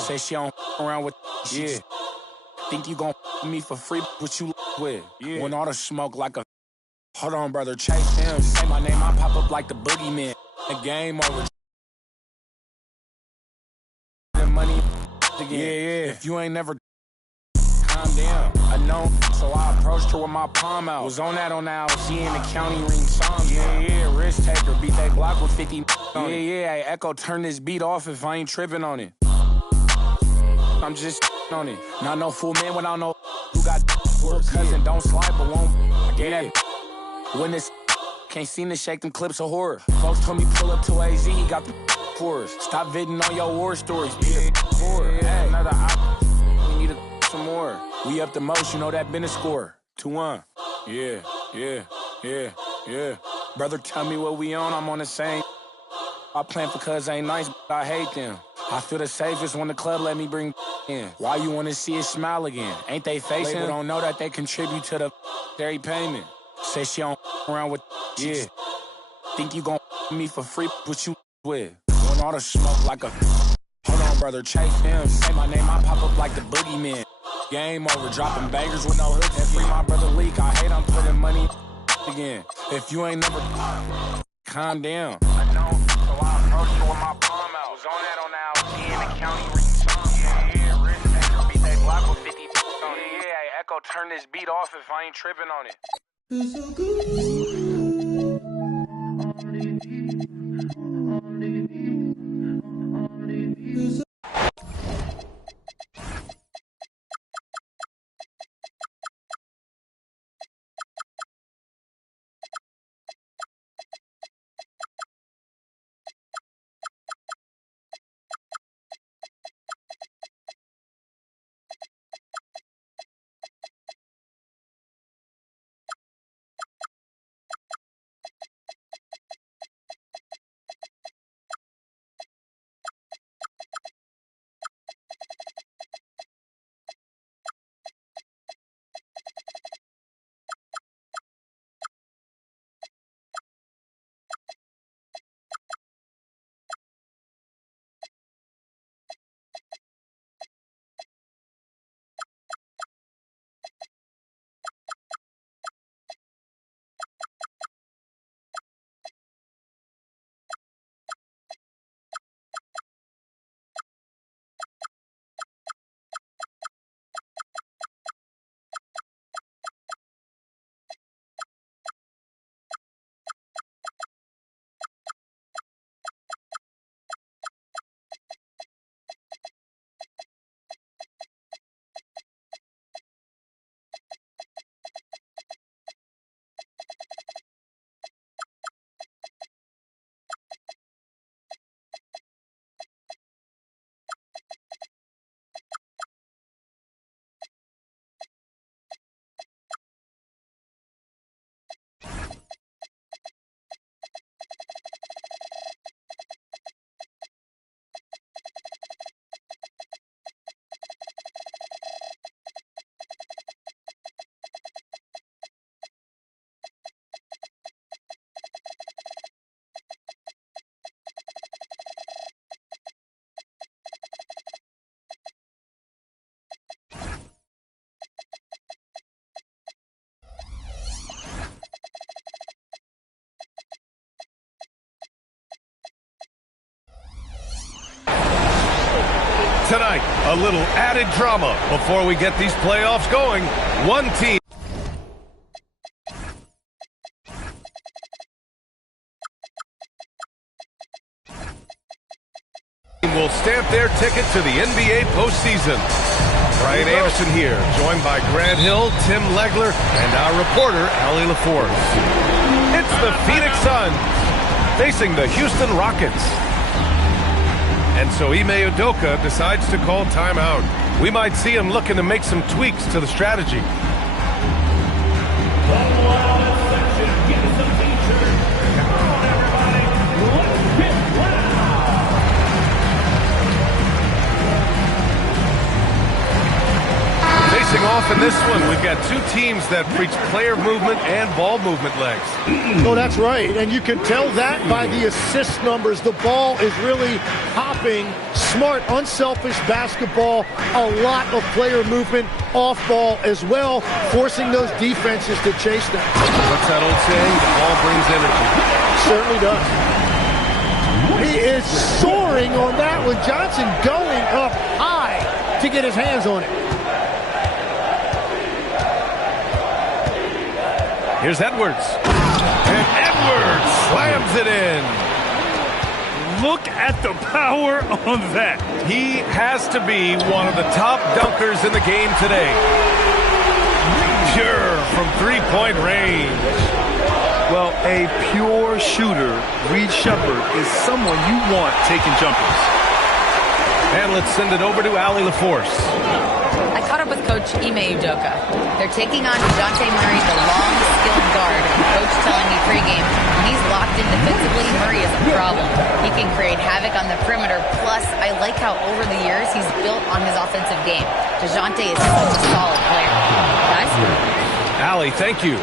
Say she don't around with yeah. Think you gon' me for free? What you with? Yeah. When all the smoke like a. Hold on, brother, chase him. Say my name, I pop up like the boogeyman. The game over. The money again. Yeah. If you ain't never calm down, I know. So I approached her with my palm out. Was on that she in the county ring song. Yeah. Risk taker, beat that Glock with 50 on it. Yeah. Hey, Echo, turn this beat off if I ain't tripping on it. I'm just on it. Not no fool man without no who got cousin don't slide but won't. I gave that when this can't seem to shake them clips of horror. Folks told me pull up to AZ, he got the for us. Stop viding on your war stories. Be hey, another op. We need some more. We up the most, you know that been a score. 2-1. Yeah. Brother, tell me what we on. I'm on the same. I plan for cuz ain't nice, but I hate them. I feel the safest when the club let me bring in. Why you wanna see it smile again? Ain't they facing? People don't know that they contribute to the dairy payment. Say she don't around with yeah. Think you gon' me for free? What you with? When all the smoke like a. Hold on, brother, chase him. Say my name, I pop up like the boogeyman. Game over, dropping bangers with no hooks. And free my brother Leak. I hate I'm putting money again. If you ain't never calm down. I know, so I approached her with my palm out. Was on that she in the county ring song. Yeah. Risk taker, beat that Glock with 50 on it. Yeah. Hey, Echo, turn this beat off if I ain't tripping on it. It's so good. Tonight, a little added drama before we get these playoffs going. One team will stamp their ticket to the NBA postseason. Brian Anderson here, joined by Grant Hill, Tim Legler, and our reporter, Allie LaForce. It's the Phoenix Suns facing the Houston Rockets. And so Ime Udoka decides to call timeout. We might see him looking to make some tweaks to the strategy. Facing off off in this one. We've got two teams that preach player movement and ball movement legs. Oh, that's right. And you can tell that by the assist numbers. The ball is really hopping. Smart, unselfish basketball. A lot of player movement off ball as well, forcing those defenses to chase them. What's that old saying? The ball brings energy. Certainly does. He is soaring on that one. Johnson going up high to get his hands on it. Here's Edwards. And Edwards slams it in. Look at the power on that. He has to be one of the top dunkers in the game today. Pure from three-point range. Well, a pure shooter, Reed Sheppard, is someone you want taking jumpers. And let's send it over to Allie LaForce. I caught up with Coach Ime Udoka. They're taking on DeJounte Murray, the long, skilled guard. Coach telling me pregame, when he's locked in defensively, Murray is a problem. He can create havoc on the perimeter. Plus, I like how over the years he's built on his offensive game. DeJounte is such a solid player. Guys? Allie, thank you.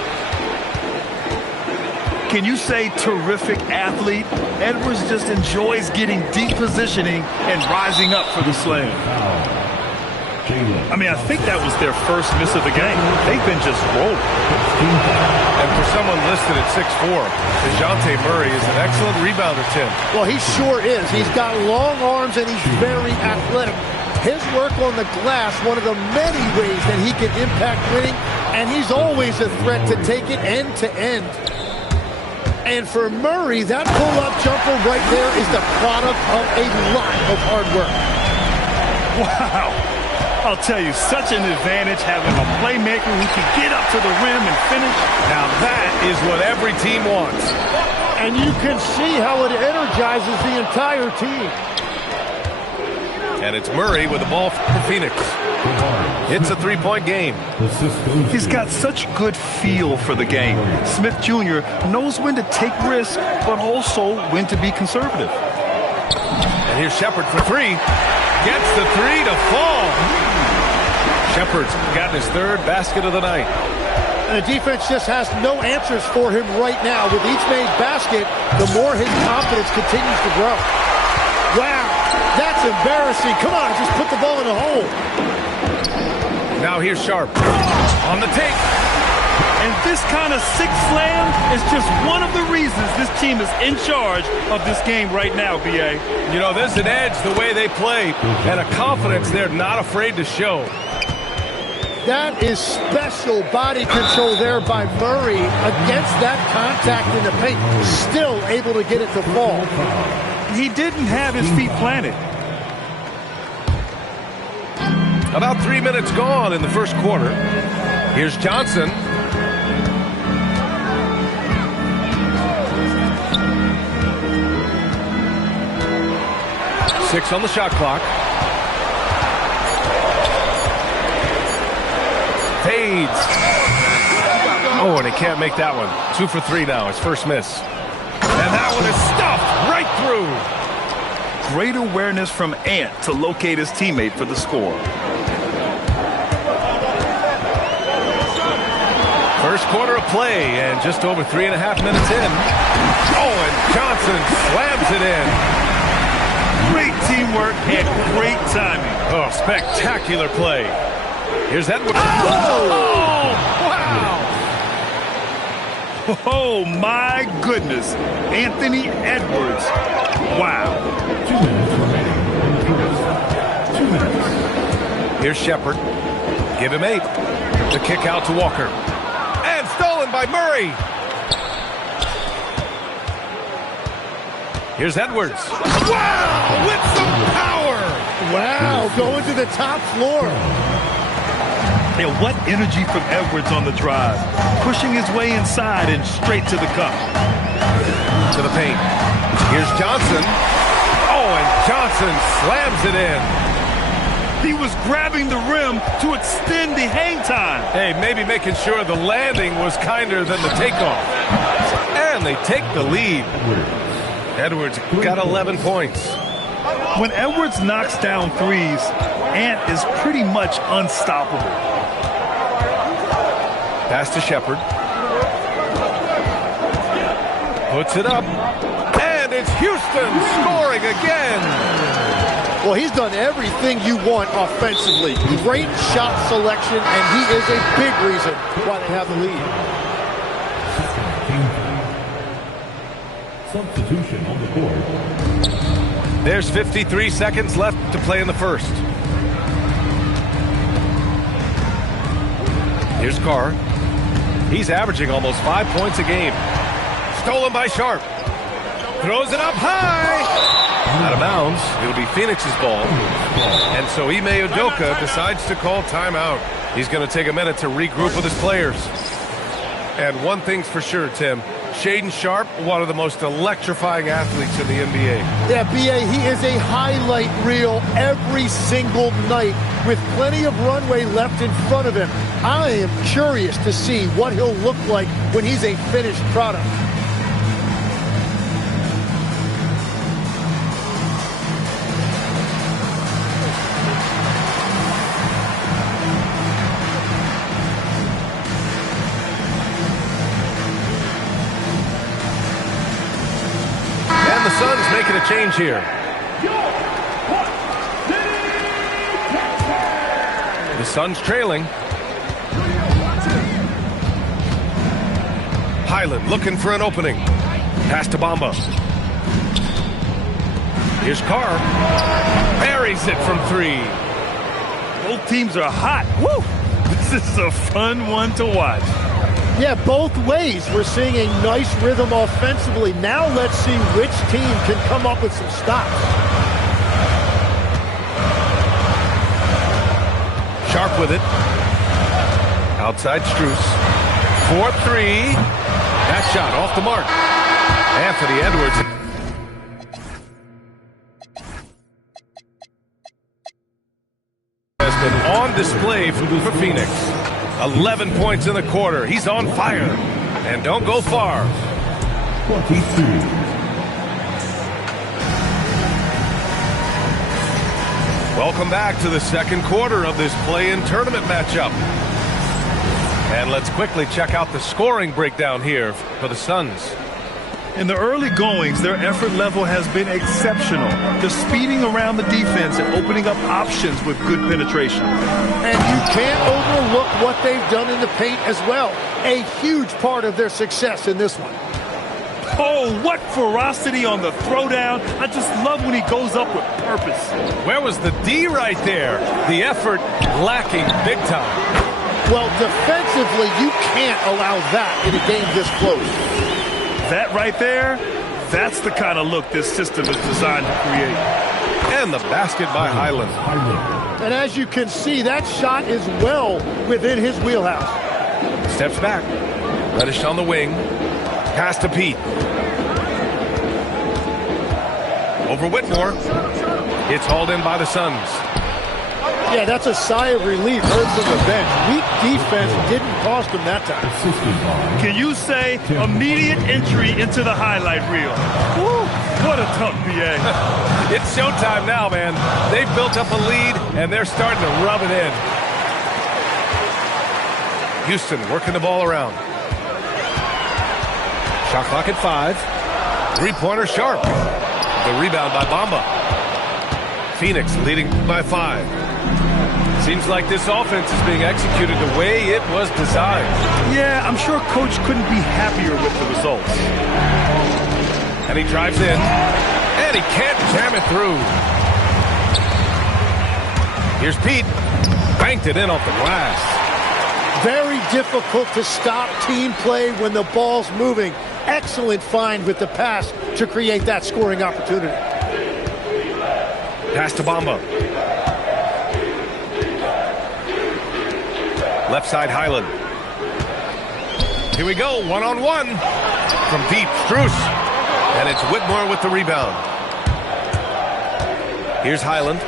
Can you say terrific athlete? Edwards just enjoys getting deep positioning and rising up for the slam. I mean, I think that was their first miss of the game. They've been just rolling. And for someone listed at 6'4", DeJounte Murray is an excellent rebounder, Tim. Well, he sure is. He's got long arms and he's very athletic. His work on the glass, one of the many ways that he can impact winning, and he's always a threat to take it end to end. And for Murray, that pull-up jumper right there is the product of a lot of hard work. Wow. I'll tell you, such an advantage having a playmaker who can get up to the rim and finish. Now that is what every team wants. And you can see how it energizes the entire team. And it's Murray with the ball for Phoenix. It's a three-point game. He's got such good feel for the game. Smith Jr. knows when to take risks, but also when to be conservative. And here's Sheppard for three. Gets the three to fall. Sheppard's gotten his third basket of the night. And the defense just has no answers for him right now. With each made basket, the more his confidence continues to grow. Wow, that's embarrassing. Come on, just put the ball in the hole. Now here's Sharp on the take. And this kind of sick slam is just one of the reasons this team is in charge of this game right now, B.A. You know, there's an edge the way they play and a confidence they're not afraid to show. That is special body control there by Murray against that contact in the paint. Still able to get it to fall. He didn't have his feet planted. About 3 minutes gone in the first quarter. Here's Johnson. Six on the shot clock. Fades. Oh, and he can't make that one. 2 for 3 now, his first miss. And that one is stuffed right through. Great awareness from Ant to locate his teammate for the score. First quarter of play, and just over 3.5 minutes in. Oh, and Johnson slams it in. Great teamwork and great timing. Oh, spectacular play. Here's Edwards. Oh, wow. Oh, my goodness. Anthony Edwards. Wow. 2 minutes. Here's Sheppard. Give him 8. The kick out to Walker. And stolen by Murray. Here's Edwards. Wow, with some power. Wow, going to the top floor. And what energy from Edwards on the drive. Pushing his way inside and straight to the cup. To the paint. Here's Johnson. Oh, and Johnson slams it in. He was grabbing the rim to extend the hang time. Hey, maybe making sure the landing was kinder than the takeoff. And they take the lead. Edwards got 11 points. When Edwards knocks down threes, Ant is pretty much unstoppable. Pass to Shepard. Puts it up. And it's Houston scoring again. Well, he's done everything you want offensively. Great shot selection, and he is a big reason why they have the lead. Substitution on the court. There's 53 seconds left to play in the first. Here's Carr. He's averaging almost 5 points a game. Stolen by Sharp. Throws it up high. Out of bounds. It'll be Phoenix's ball. And so Ime Udoka decides to call timeout. He's going to take a minute to regroup with his players. And one thing's for sure, Tim. Shaedon Sharpe, one of the most electrifying athletes in the NBA. Yeah, B.A., he is a highlight reel every single night with plenty of runway left in front of him. I am curious to see what he'll look like when he's a finished product. Suns making a change here. The Suns trailing. Highland looking for an opening. Pass to Bamba. Here's Carr. Buries it from three. Both teams are hot. Woo! This is a fun one to watch. Yeah, both ways. We're seeing a nice rhythm offensively. Now let's see which team can come up with some stops. Sharp with it. Outside Strus. 4-3. That shot off the mark. Anthony Edwards. Has been on display for Phoenix. 11 points in the quarter. He's on fire. And don't go far. 22. Welcome back to the second quarter of this play-in tournament matchup. And let's quickly check out the scoring breakdown here for the Suns. In the early goings, their effort level has been exceptional. They're speeding around the defense and opening up options with good penetration. And you can't overlook what they've done in the paint as well. A huge part of their success in this one. Oh, what ferocity on the throwdown. I just love when he goes up with purpose. Where was the D right there? The effort lacking big time. Well, defensively, you can't allow that in a game this close. That right there, that's the kind of look this system is designed to create. And the basket by Highland. And as you can see, that shot is well within his wheelhouse. Steps back. Reddish on the wing. Pass to Pete. Over Whitmore. It's hauled in by the Suns. Yeah, that's a sigh of relief heard from the bench. Weak defense didn't cost him that time. Can you say immediate entry into the highlight reel? Woo, what a tough BA. It's showtime now, man. They've built up a lead, and they're starting to rub it in. Houston working the ball around. Shot clock at 5. Three-pointer Sharp. The rebound by Bamba. Phoenix leading by 5. Seems like this offense is being executed the way it was designed. Yeah, I'm sure Coach couldn't be happier with the results. And he drives in, and he can't jam it through. Here's Pete. Banked it in off the glass. Very difficult to stop team play when the ball's moving. Excellent find with the pass to create that scoring opportunity. Pass to Bamba. Left side Highland. Here we go, one-on-one. From deep, Strus. And it's Whitmore with the rebound. Here's Highland.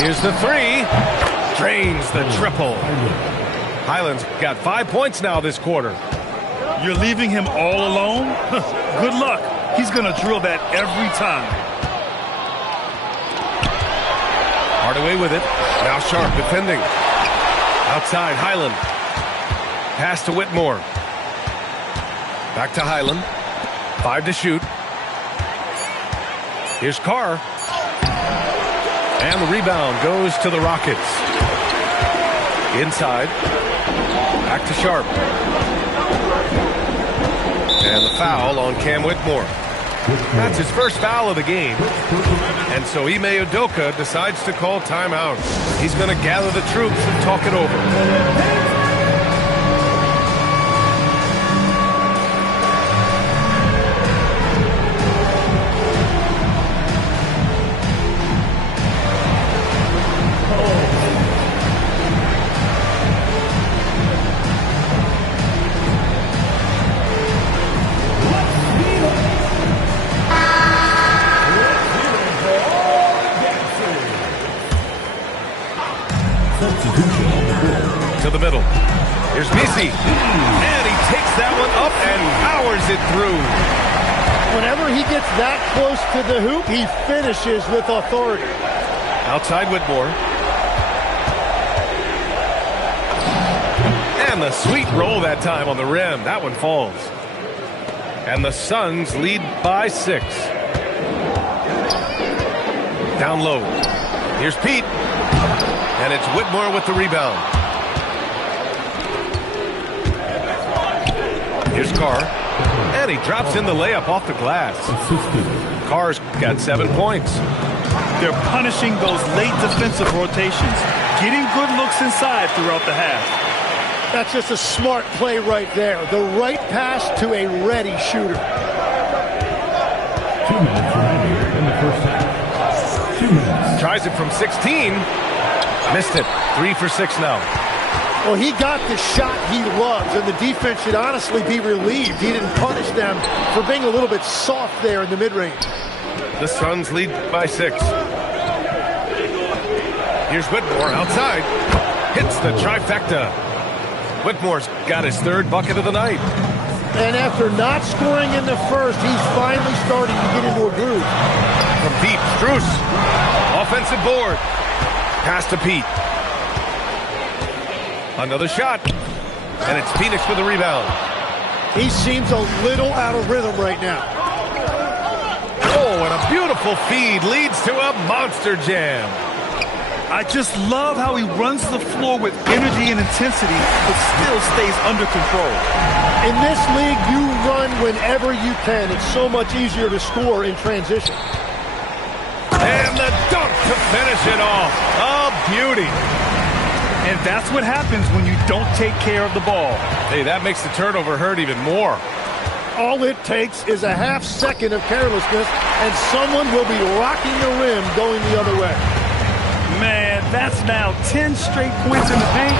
Here's the three. Drains the triple. Highland's got 5 points now this quarter. You're leaving him all alone? Good luck. He's going to drill that every time. Hardaway with it. Now Sharp defending. Outside Highland. Pass to Whitmore. Back to Highland. 5 to shoot. Here's Carr. And the rebound goes to the Rockets. Inside. Back to Sharp. And the foul on Cam Whitmore. That's his first foul of the game. And so Ime Udoka decides to call timeout. He's going to gather the troops and talk it over. To the middle. Here's Messi. And he takes that one up and powers it through. Whenever he gets that close to the hoop, he finishes with authority. Outside Whitmore. And the sweet roll that time on the rim. That one falls. And the Suns lead by 6. Down low. Here's Pete. And it's Whitmore with the rebound. Here's Carr. And he drops in the layup off the glass. Carr's got 7 points. They're punishing those late defensive rotations, getting good looks inside throughout the half. That's just a smart play right there. The right pass to a ready shooter. 2 minutes remaining in the first half. 2 minutes. Tries it from 16. Missed it. 3 for 6 now. Well, he got the shot he loves, and the defense should honestly be relieved. He didn't punish them for being a little bit soft there in the mid-range. The Suns lead by 6. Here's Whitmore outside. Hits the trifecta. Whitmore's got his 3rd bucket of the night. And after not scoring in the first, he's finally starting to get into a groove. From deep, Strus. Offensive board. Pass to Pete. Another shot. And it's Phoenix with the rebound. He seems a little out of rhythm right now. Oh, and a beautiful feed leads to a monster jam. I just love how he runs the floor with energy and intensity, but still stays under control. In this league, you run whenever you can. It's so much easier to score in transition. And the dunk to finish it off. A beauty. And that's what happens when you don't take care of the ball. Hey, that makes the turnover hurt even more. All it takes is a half second of carelessness, and someone will be rocking the rim going the other way. Man, that's now 10 straight points in the paint.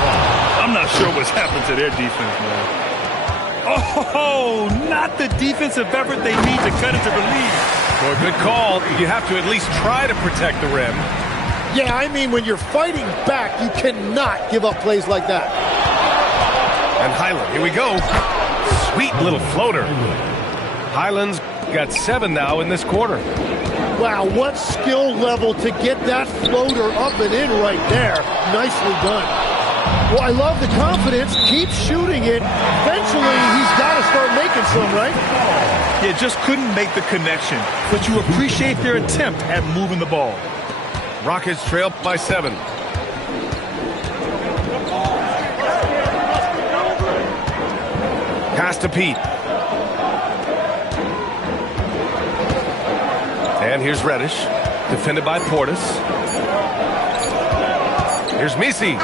I'm not sure what's happened to their defense, man. Oh, not the defensive effort they need to cut it to relief. Well, good call. You have to at least try to protect the rim. Yeah, I mean, when you're fighting back, you cannot give up plays like that. And Highland, here we go. Sweet little floater. Highland's got 7 now in this quarter. Wow, what skill level to get that floater up and in right there. Nicely done. Well, I love the confidence. Keep shooting it. Eventually, he's got to start making some, right? Yeah, just couldn't make the connection. But you appreciate their attempt at moving the ball. Rockets trail by 7. Pass to Pete. And here's Reddish, defended by Portis. Here's Messi.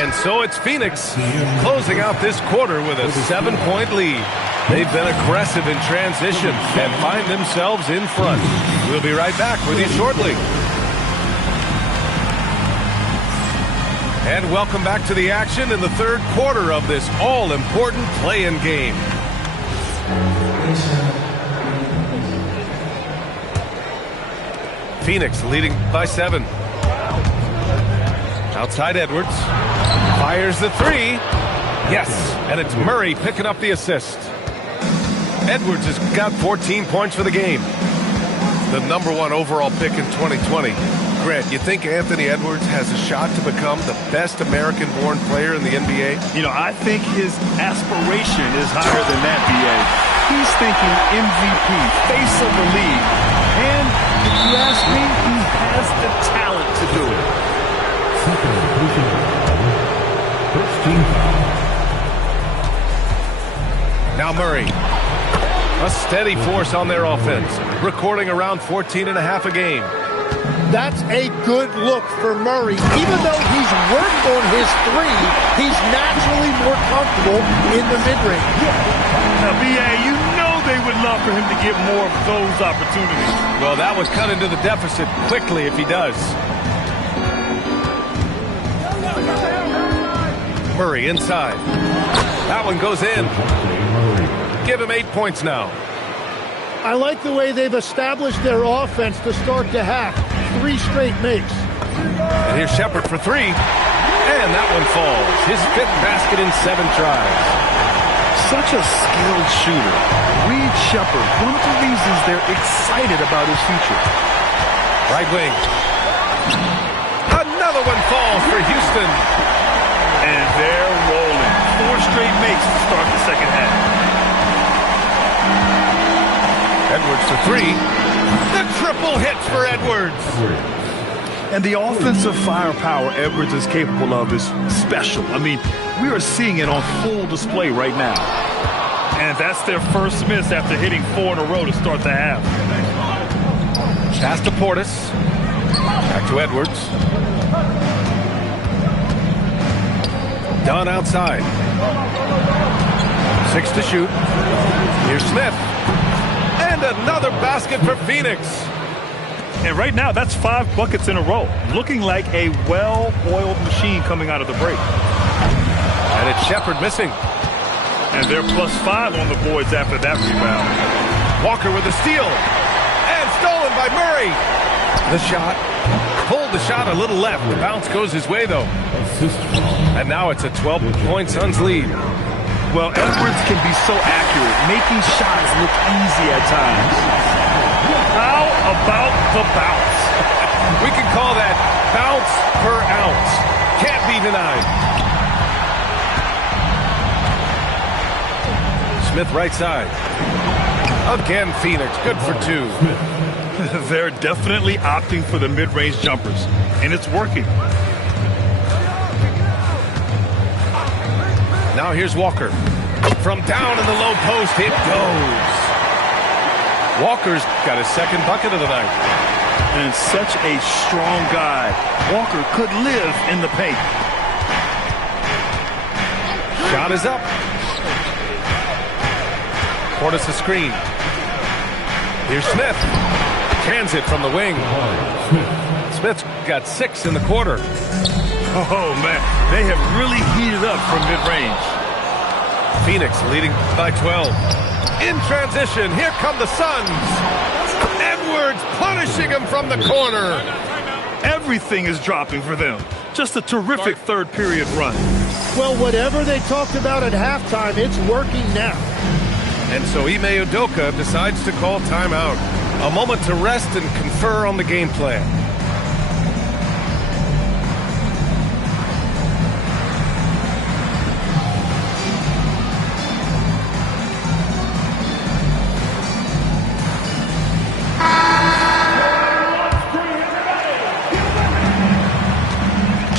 And so it's Phoenix closing out this quarter with a 7-point lead. They've been aggressive in transition and find themselves in front. We'll be right back with you shortly. And welcome back to the action in the 3rd quarter of this all-important play-in game. Phoenix leading by 7. Outside Edwards. Fires the 3. Yes, and it's Murray picking up the assist. Edwards has got 14 points for the game. The #1 overall pick in 2020. Grant, you think Anthony Edwards has a shot to become the best American-born player in the NBA? You know, I think his aspiration is higher than that, B.A. He's thinking MVP, face of the league. And if you ask me, he has the talent to do it. Second personal foul. First team foul. Now Murray. A steady force on their offense, recording around 14.5 a game. That's a good look for Murray. Even though he's worked on his three, he's naturally more comfortable in the mid-range. Now, B.A., you know they would love for him to get more of those opportunities. Well, that would cut into the deficit quickly if he does. Murray inside. That one goes in. Give him 8 points now. I like the way they've established their offense to start the half. 3 straight makes. And here's Shepard for 3. And that one falls. His 5th basket in 7 tries. Such a skilled shooter. Reed Shepard, one of the reasons they're excited about his future. Right wing. Another one falls for Houston. And they're rolling. 4 straight makes to start the second half. Edwards for 3. The triple hits for Edwards. And the offensive firepower Edwards is capable of is special. I mean, we are seeing it on full display right now. And that's their first miss after hitting 4 in a row to start the half. Pass to Portis. Back to Edwards. Dunn outside. 6 to shoot. Here's Smith. And another basket for Phoenix. And right now, that's 5 buckets in a row. Looking like a well-oiled machine coming out of the break. And it's Shepard missing. And they're +5 on the boards after that rebound. Walker with a steal. And stolen by Murray. The shot. Pulled the shot a little left. The bounce goes his way, though. And now it's a 12-point Suns lead. Well, Edwards can be so accurate, making shots look easy at times. How about the bounce? We can call that bounce per ounce. Can't be denied. Smith right side. Again, Phoenix. Good for 2. They're definitely opting for the mid-range jumpers, and it's working. Now here's Walker. From down in the low post, it goes. Walker's got his 2nd bucket of the night. And such a strong guy. Walker could live in the paint. Shot is up. Portis a screen. Here's Smith. Cans it from the wing. Smith's got 6 in the quarter. Oh, man. They have really heated up from mid-range. Phoenix leading by 12. In transition, here come the Suns. Edwards punishing him from the corner. Everything is dropping for them. Just a terrific third-period run. Well, whatever they talked about at halftime, it's working now. And so Ime Udoka decides to call timeout. A moment to rest and confer on the game plan.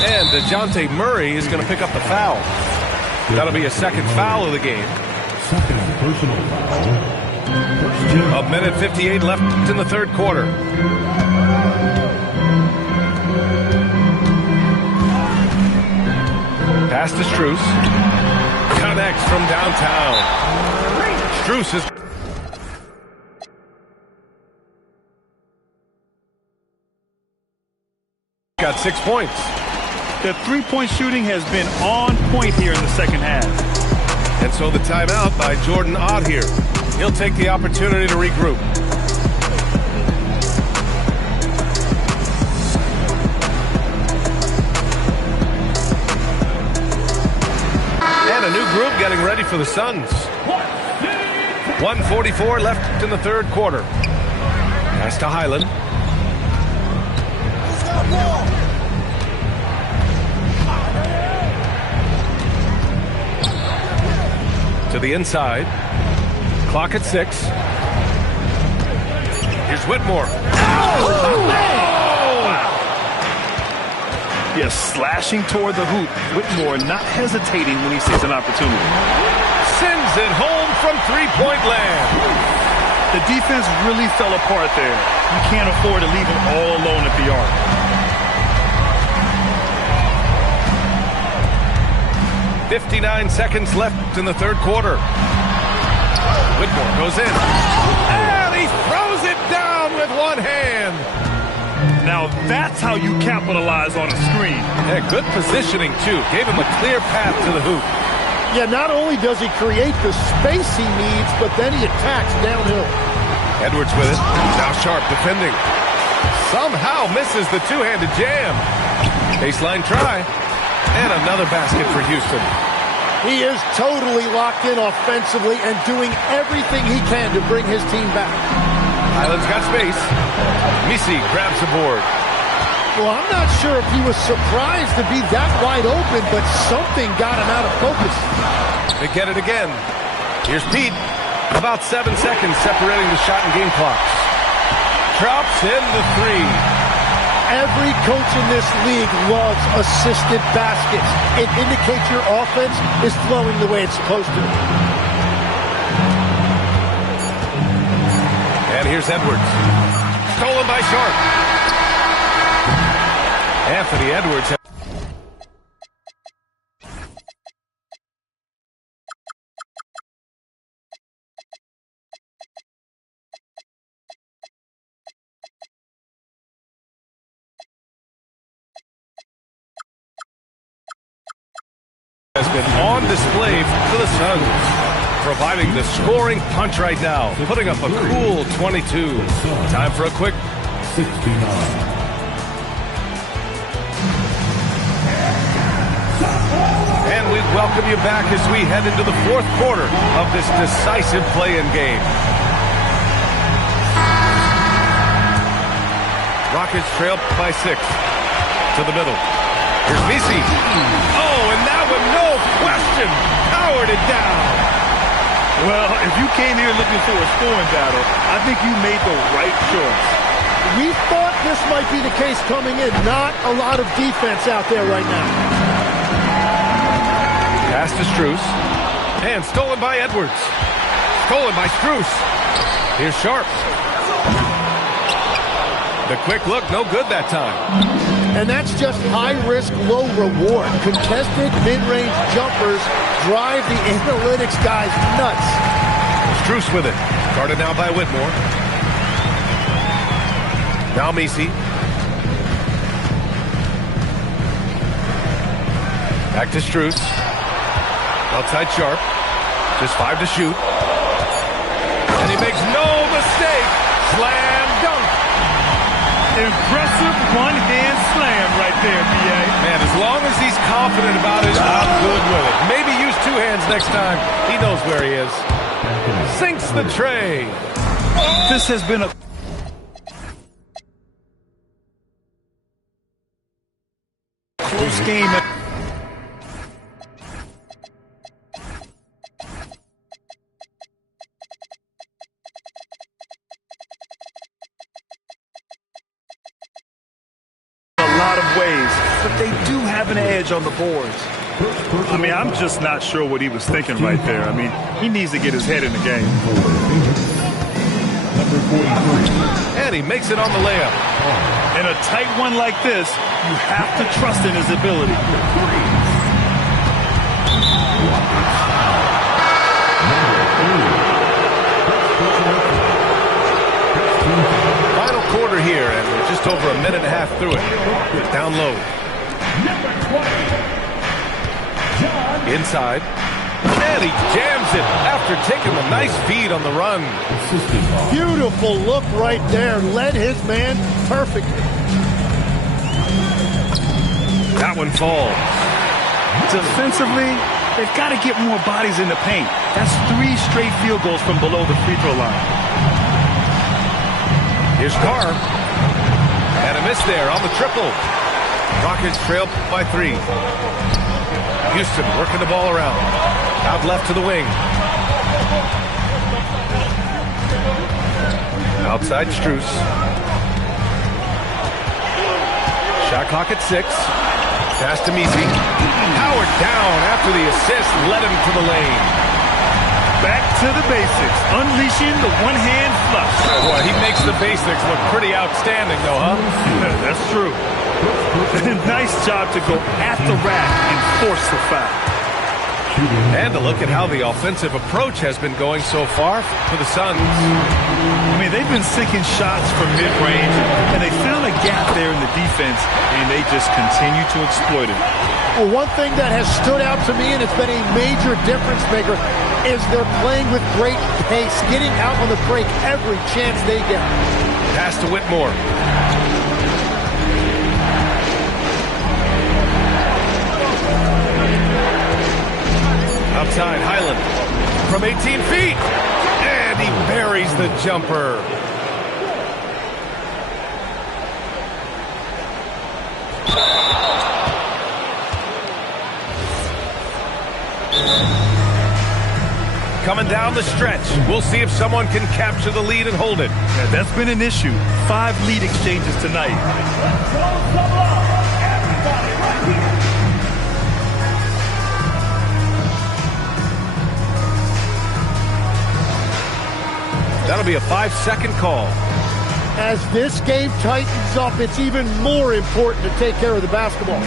And DeJounte Murray is going to pick up the foul. That'll be a 2nd foul of the game. Second personal foul. A minute 58 left in the 3rd quarter. Pass to Strus. Connects from downtown. Strus is... got 6 points. The 3-point shooting has been on point here in the second half. And so the timeout by Jordan Ott here. He'll take the opportunity to regroup. And a new group getting ready for the Suns. 1:44 left in the 3rd quarter. Pass to Highland. To the inside. Clock at 6. Here's Whitmore. Yes, slashing toward the hoop. Whitmore not hesitating when he sees an opportunity. Sends it home from three-point land. The defense really fell apart there. You can't afford to leave him all alone at the arc. 59 seconds left in the third quarter. Whitmore goes in. And he throws it down with one hand. Now that's how you capitalize on a screen. Yeah, good positioning, too. Gave him a clear path to the hoop. Yeah, not only does he create the space he needs, but then he attacks downhill. Edwards with it. Now Sharp defending. Somehow misses the two-handed jam. Baseline try. And another basket for Houston. He is totally locked in offensively and doing everything he can to bring his team back. Highland's got space. Misi grabs the board. Well, I'm not sure if he was surprised to be that wide open, but something got him out of focus. They get it again. Here's Pete. About 7 seconds separating the shot and game clocks. Drops in the three. Every coach in this league loves assisted baskets. It indicates your offense is flowing the way it's supposed to. And here's Edwards. Stolen by Sharp. Anthony Edwards. Has been on display for the Suns, providing the scoring punch right now, putting up a cool 22. Time for a quick 69. And we welcome you back as we head into the fourth quarter of this decisive play-in game. Rockets trail by 6 to the middle. Here's Misi. Oh, and that one, no question, powered it down. Well, if you came here looking for a scoring battle, I think you made the right choice. We thought this might be the case coming in. Not a lot of defense out there right now. Pass to Strus. And stolen by Edwards. Stolen by Strus. Here's Sharp. The quick look, no good that time. And that's just high risk, low reward. Contested mid-range jumpers drive the analytics guys nuts. Strus with it. Guarded now by Whitmore. Now Misi. Back to Strus. Outside Sharp. Just 5 to shoot. And he makes no mistake. Slam dunk. Impressive one-hand slam right there, B.A. Man, as long as he's confident about it, I'm good with it. Maybe use 2 hands next time. He knows where he is. Sinks the tray. This has been a close game. But they do have an edge on the boards. I mean, I'm just not sure what he was thinking right there. I mean, he needs to get his head in the game. Number 43. And he makes it on the layup. In a tight one like this, you have to trust in his ability. Final quarter here, and we're just over a minute and a half through it. Down low. Inside. And he jams it after taking a nice feed on the run. Beautiful look right there. Led his man perfectly. That one falls. Defensively, they've got to get more bodies in the paint. That's 3 straight field goals from below the free throw line. Here's Carr. And a miss there on the triple. Rockets trail by 3. Houston working the ball around. Out left to the wing. Outside Strus. Shot clock at 6. Pass to Messi. Howard down after the assist. Led him to the lane. Back to the basics. Unleashing the one-hand flush. Boy, he makes the basics look pretty outstanding, though, huh? That's true. Nice job to go at the rack and force the foul. And to look at how the offensive approach has been going so far for the Suns. I mean, they've been sinking shots from mid-range, and they found a gap there in the defense, and they just continue to exploit it. Well, one thing that has stood out to me, and it's been a major difference maker, is they're playing with great pace, getting out on the break every chance they get. Pass to Whitmore. Outside, Highland from 18 feet. And he buries the jumper. Coming down the stretch. We'll see if someone can capture the lead and hold it. Yeah, that's been an issue. 5 lead exchanges tonight. That'll be a 5-second call. As this game tightens up, it's even more important to take care of the basketball.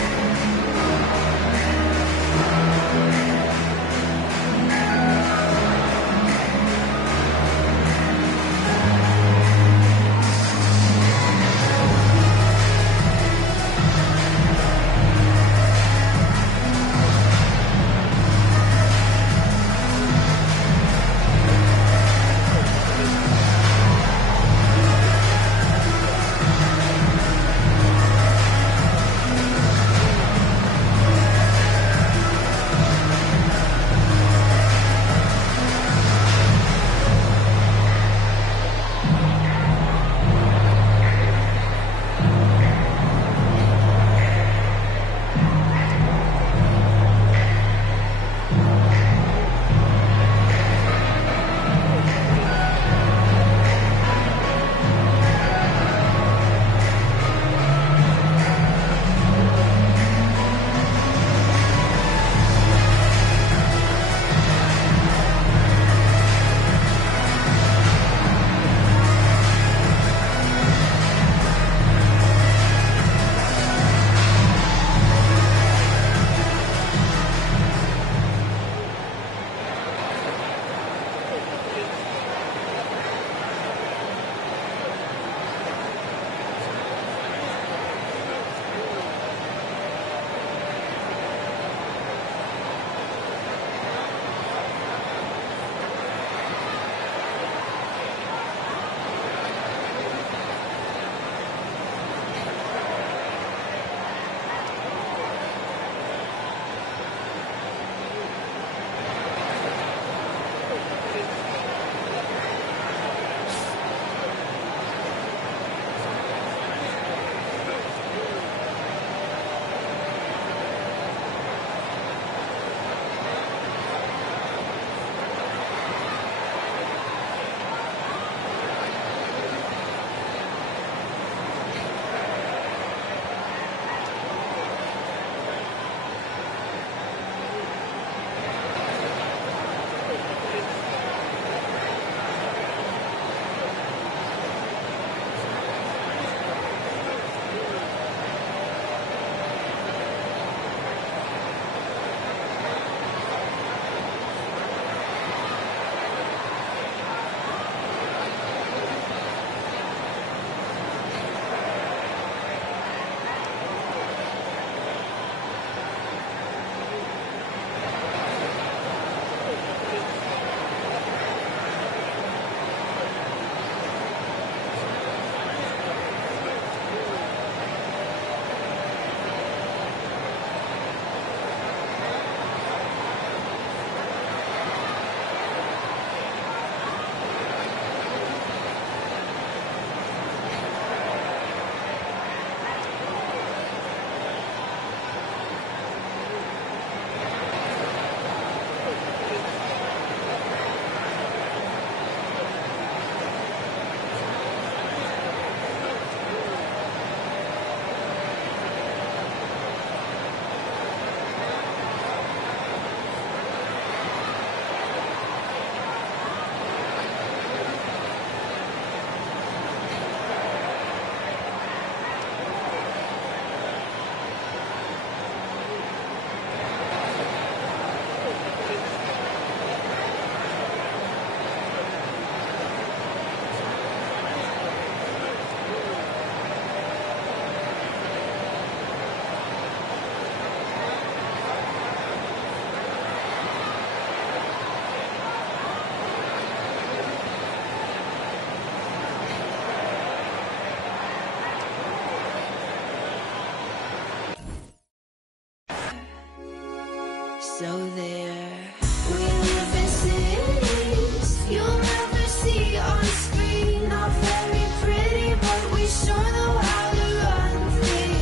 so there. We live in cities you'll never see on screen. Not very pretty, but we sure know how to run free.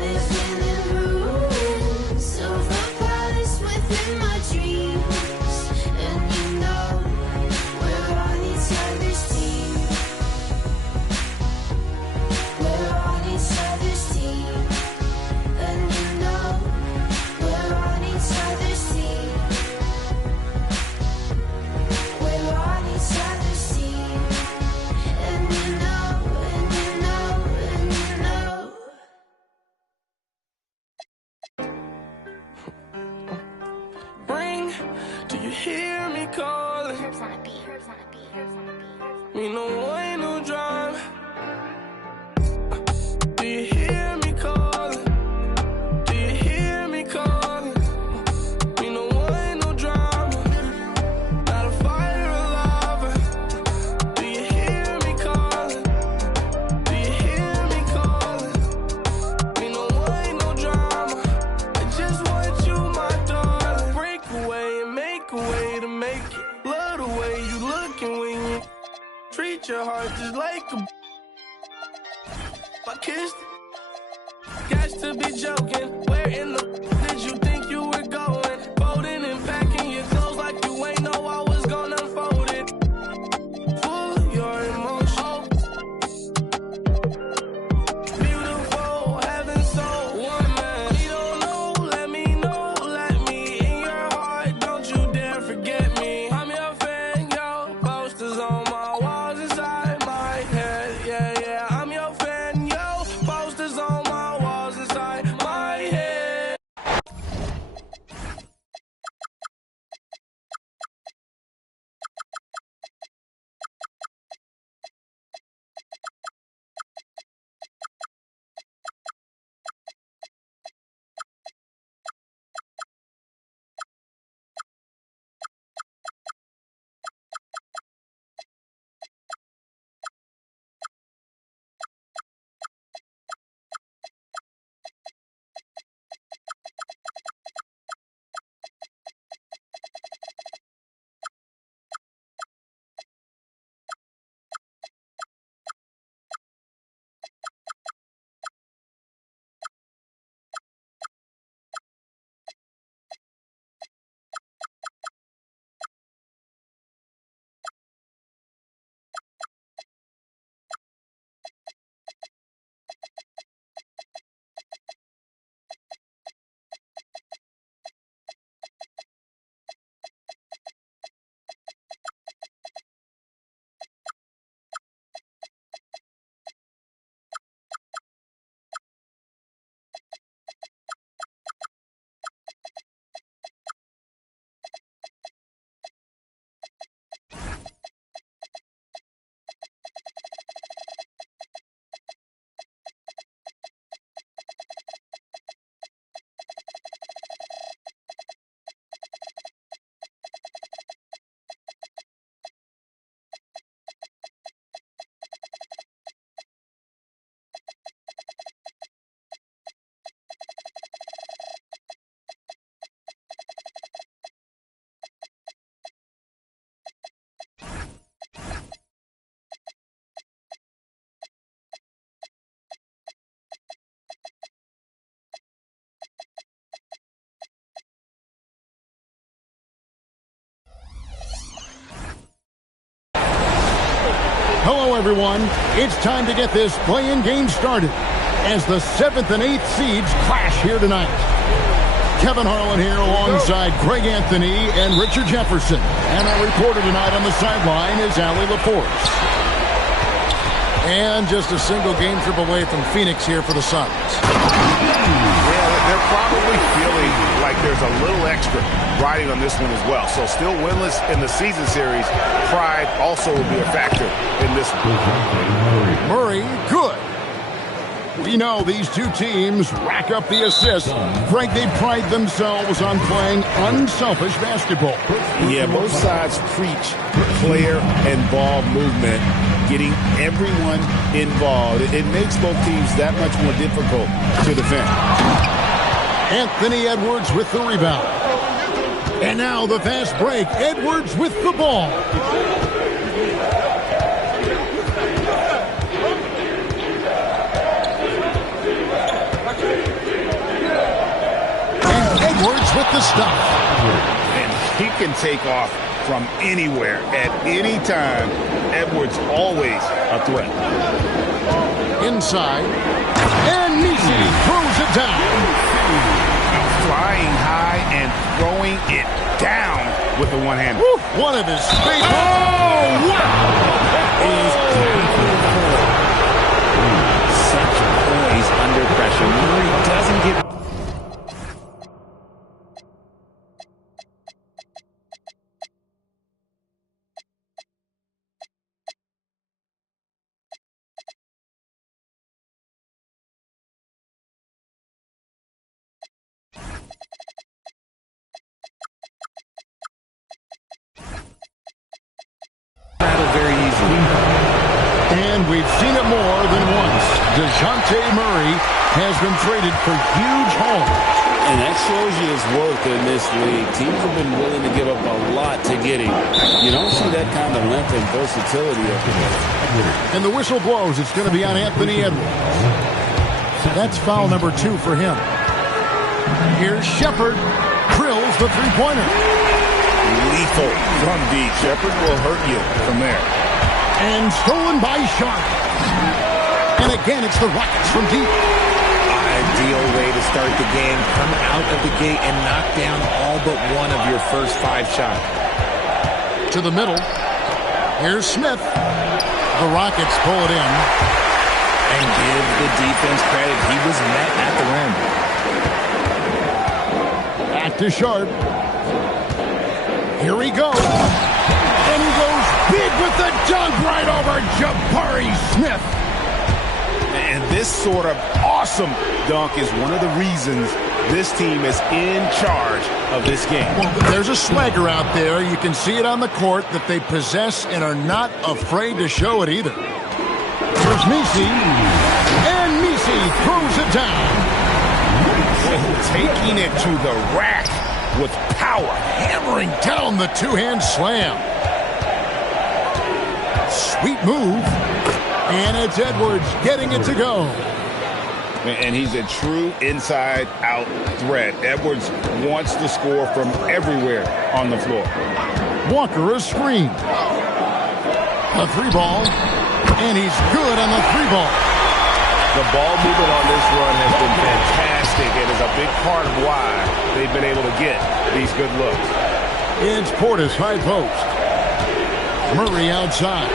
Living in ruins of the palace within my dreams. And you know we're on each other's team. We're on each other's team. And you know we're on each other's team. We're on each other's team. And you know, and you know, and you know. Ring, do you hear me calling? Me no way, no drama. Do you hear me calling? Do you hear me calling? Me no way, no drama. Not a fire or lava. Do you hear me calling? Do you hear me calling? Me no way, no drama. I just want you, my darling. Break away and make a way to make it. Love the way you looking when you treat your heart just like a. I kissed it. Got to be joking. Where in the did you think you were going? Folding and packing your clothes like you ain't know I was gonna fold it. Full of your emotions. Beautiful, heaven so woman. You don't know, let me in your heart. Don't you dare forget me. I'm your fan, yo. Posters on my walls inside my head. Yeah, yeah, I'm your fan, yo. Posters on my walls inside my head. Hello, everyone. It's time to get this play-in game started as the 7th and 8th seeds clash here tonight. Kevin Harlan here alongside Greg Anthony and Richard Jefferson. And our reporter tonight on the sideline is Allie LaForce. And just a single game trip away from Phoenix here for the Suns. Yeah, they're probably feeling like there's a little extra riding on this one as well. So still winless in the season series. Pride also will be a factor in this one. Murray, good. We know these two teams rack up the assists. Greg, they pride themselves on playing unselfish basketball. Yeah, both sides preach player and ball movement, getting everyone involved. It makes both teams that much more difficult to defend. Anthony Edwards with the rebound. And now the fast break. Edwards with the ball. And Edwards with the stop. And he can take off from anywhere at any time. Edwards always a threat. Inside. And Nisi throws it down. Flying high and throwing it down with the one-hander. One of his favorites. Oh, wow! Such poise under pressure. Murray doesn't give... very easily. And we've seen it more than once. DeJounte Murray has been traded for huge hauls. And that shows you his worth in this league. Teams have been willing to give up a lot to get him. You don't see that kind of length and versatility up here. And the whistle blows. It's going to be on Anthony Edwards. That's foul number 2 for him. Here's Shepherd. Drills the three-pointer. Lethal from deep. Shepherd will hurt you from there. And stolen by Sharp. And again, it's the Rockets from deep. Ideal way to start the game. Come out of the gate and knock down all but one of your first 5 shots. To the middle. Here's Smith. The Rockets pull it in. And give the defense credit. He was met at the rim. Back to Sharp. Here he goes. And he goes big with the dunk right over Jabari Smith. And this sort of awesome dunk is one of the reasons this team is in charge of this game. Well, there's a swagger out there. You can see it on the court that they possess and are not afraid to show it either. Here's Nisi. And Nisi throws it down. Taking it to the rack with power. Hammering down the two-hand slam. Sweet move. And it's Edwards getting it to go. And he's a true inside-out threat. Edwards wants to score from everywhere on the floor. Walker a screen. A 3-ball. And he's good on the 3-ball. The ball movement on this run has been fantastic and is a big part of why they've been able to get these good looks. It's Portis high post. Murray outside.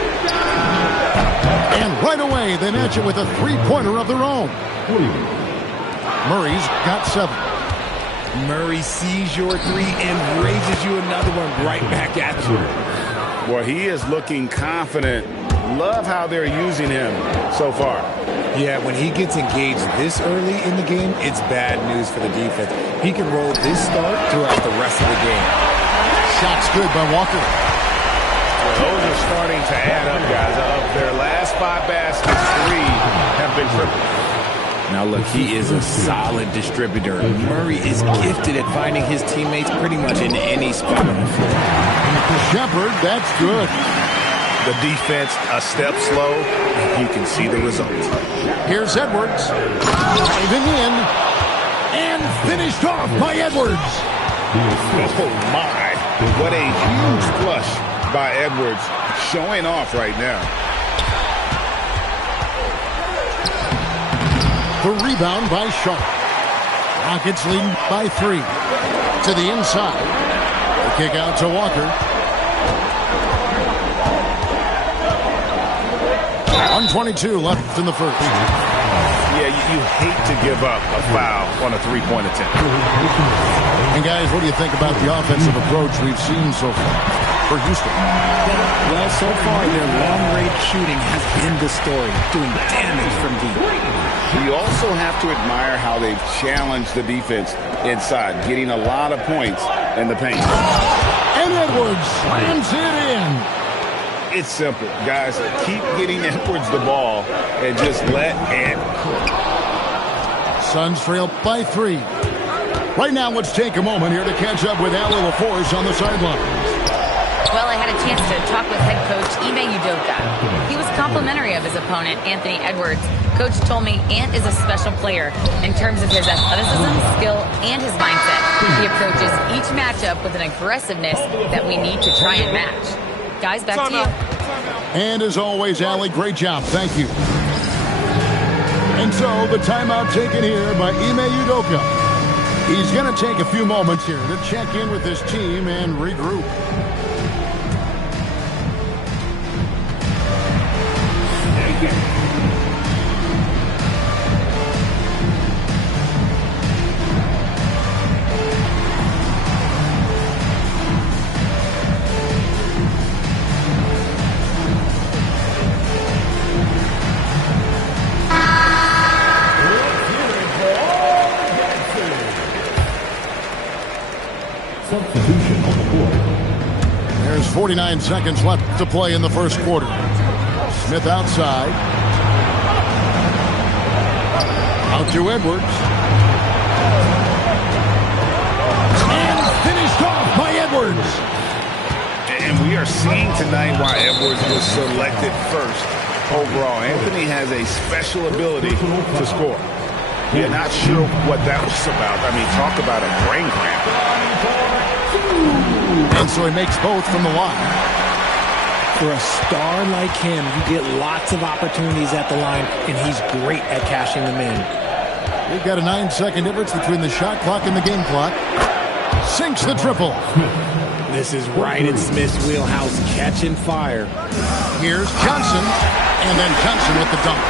And right away, they match it with a 3-pointer of their own. Murray's got 7. Murray sees your 3 and raises you another one right back at you. Well, he is looking confident. Love how they're using him so far. Yeah, when he gets engaged this early in the game, it's bad news for the defense. He can roll this start throughout the rest of the game. Shot's good by Walker. Well, those are starting to add up, guys. Of their last 5 baskets, 3 have been triple. Now, look, he is a solid distributor. Murray is gifted at finding his teammates pretty much in any spot on the floor. Shepherd, that's good. The defense a step slow, and you can see the results. Here's Edwards. Driving in. And finished off by Edwards. Oh, my. What a huge flush by Edwards, showing off right now. The rebound by Sharp. Rockets leading by 3. To the inside. The kick out to Walker. 1:22 left in the first. Yeah, you hate to give up a foul on a 3-point attempt. And guys, what do you think about the offensive approach we've seen so far for Houston? Well, so far their long-range shooting has been the story, doing damage from deep. You also have to admire how they've challenged the defense inside, getting a lot of points in the paint. And Edwards slams it in. It's simple, guys. Keep getting Edwards the ball and just let it cook. Suns trail by 3. Right now, let's take a moment here to catch up with Ali LaForce on the sideline. Well, I had a chance to talk with head coach Ime Udoka. He was complimentary of his opponent, Anthony Edwards. Coach told me Ant is a special player in terms of his athleticism, skill, and his mindset. He approaches each matchup with an aggressiveness that we need to try and match. Guys, back to you. And as always, Ali, great job. Thank you. And so the timeout taken here by Ime Udoka. He's going to take a few moments here to check in with his team and regroup. Substitution on the court. There's 49 seconds left to play in the first quarter. Smith outside. Out to Edwards. And finished off by Edwards. And we are seeing tonight why Edwards was selected first overall. Anthony has a special ability to score. You're not sure what that was about. I mean, talk about a brain cramp. And so he makes both from the line. For a star like him, you get lots of opportunities at the line, and he's great at cashing them in. We've got a 9-second difference between the shot clock and the game clock. Sinks the triple. This is right in Smith's wheelhouse, catching fire. Here's Johnson, and then Johnson with the dunk.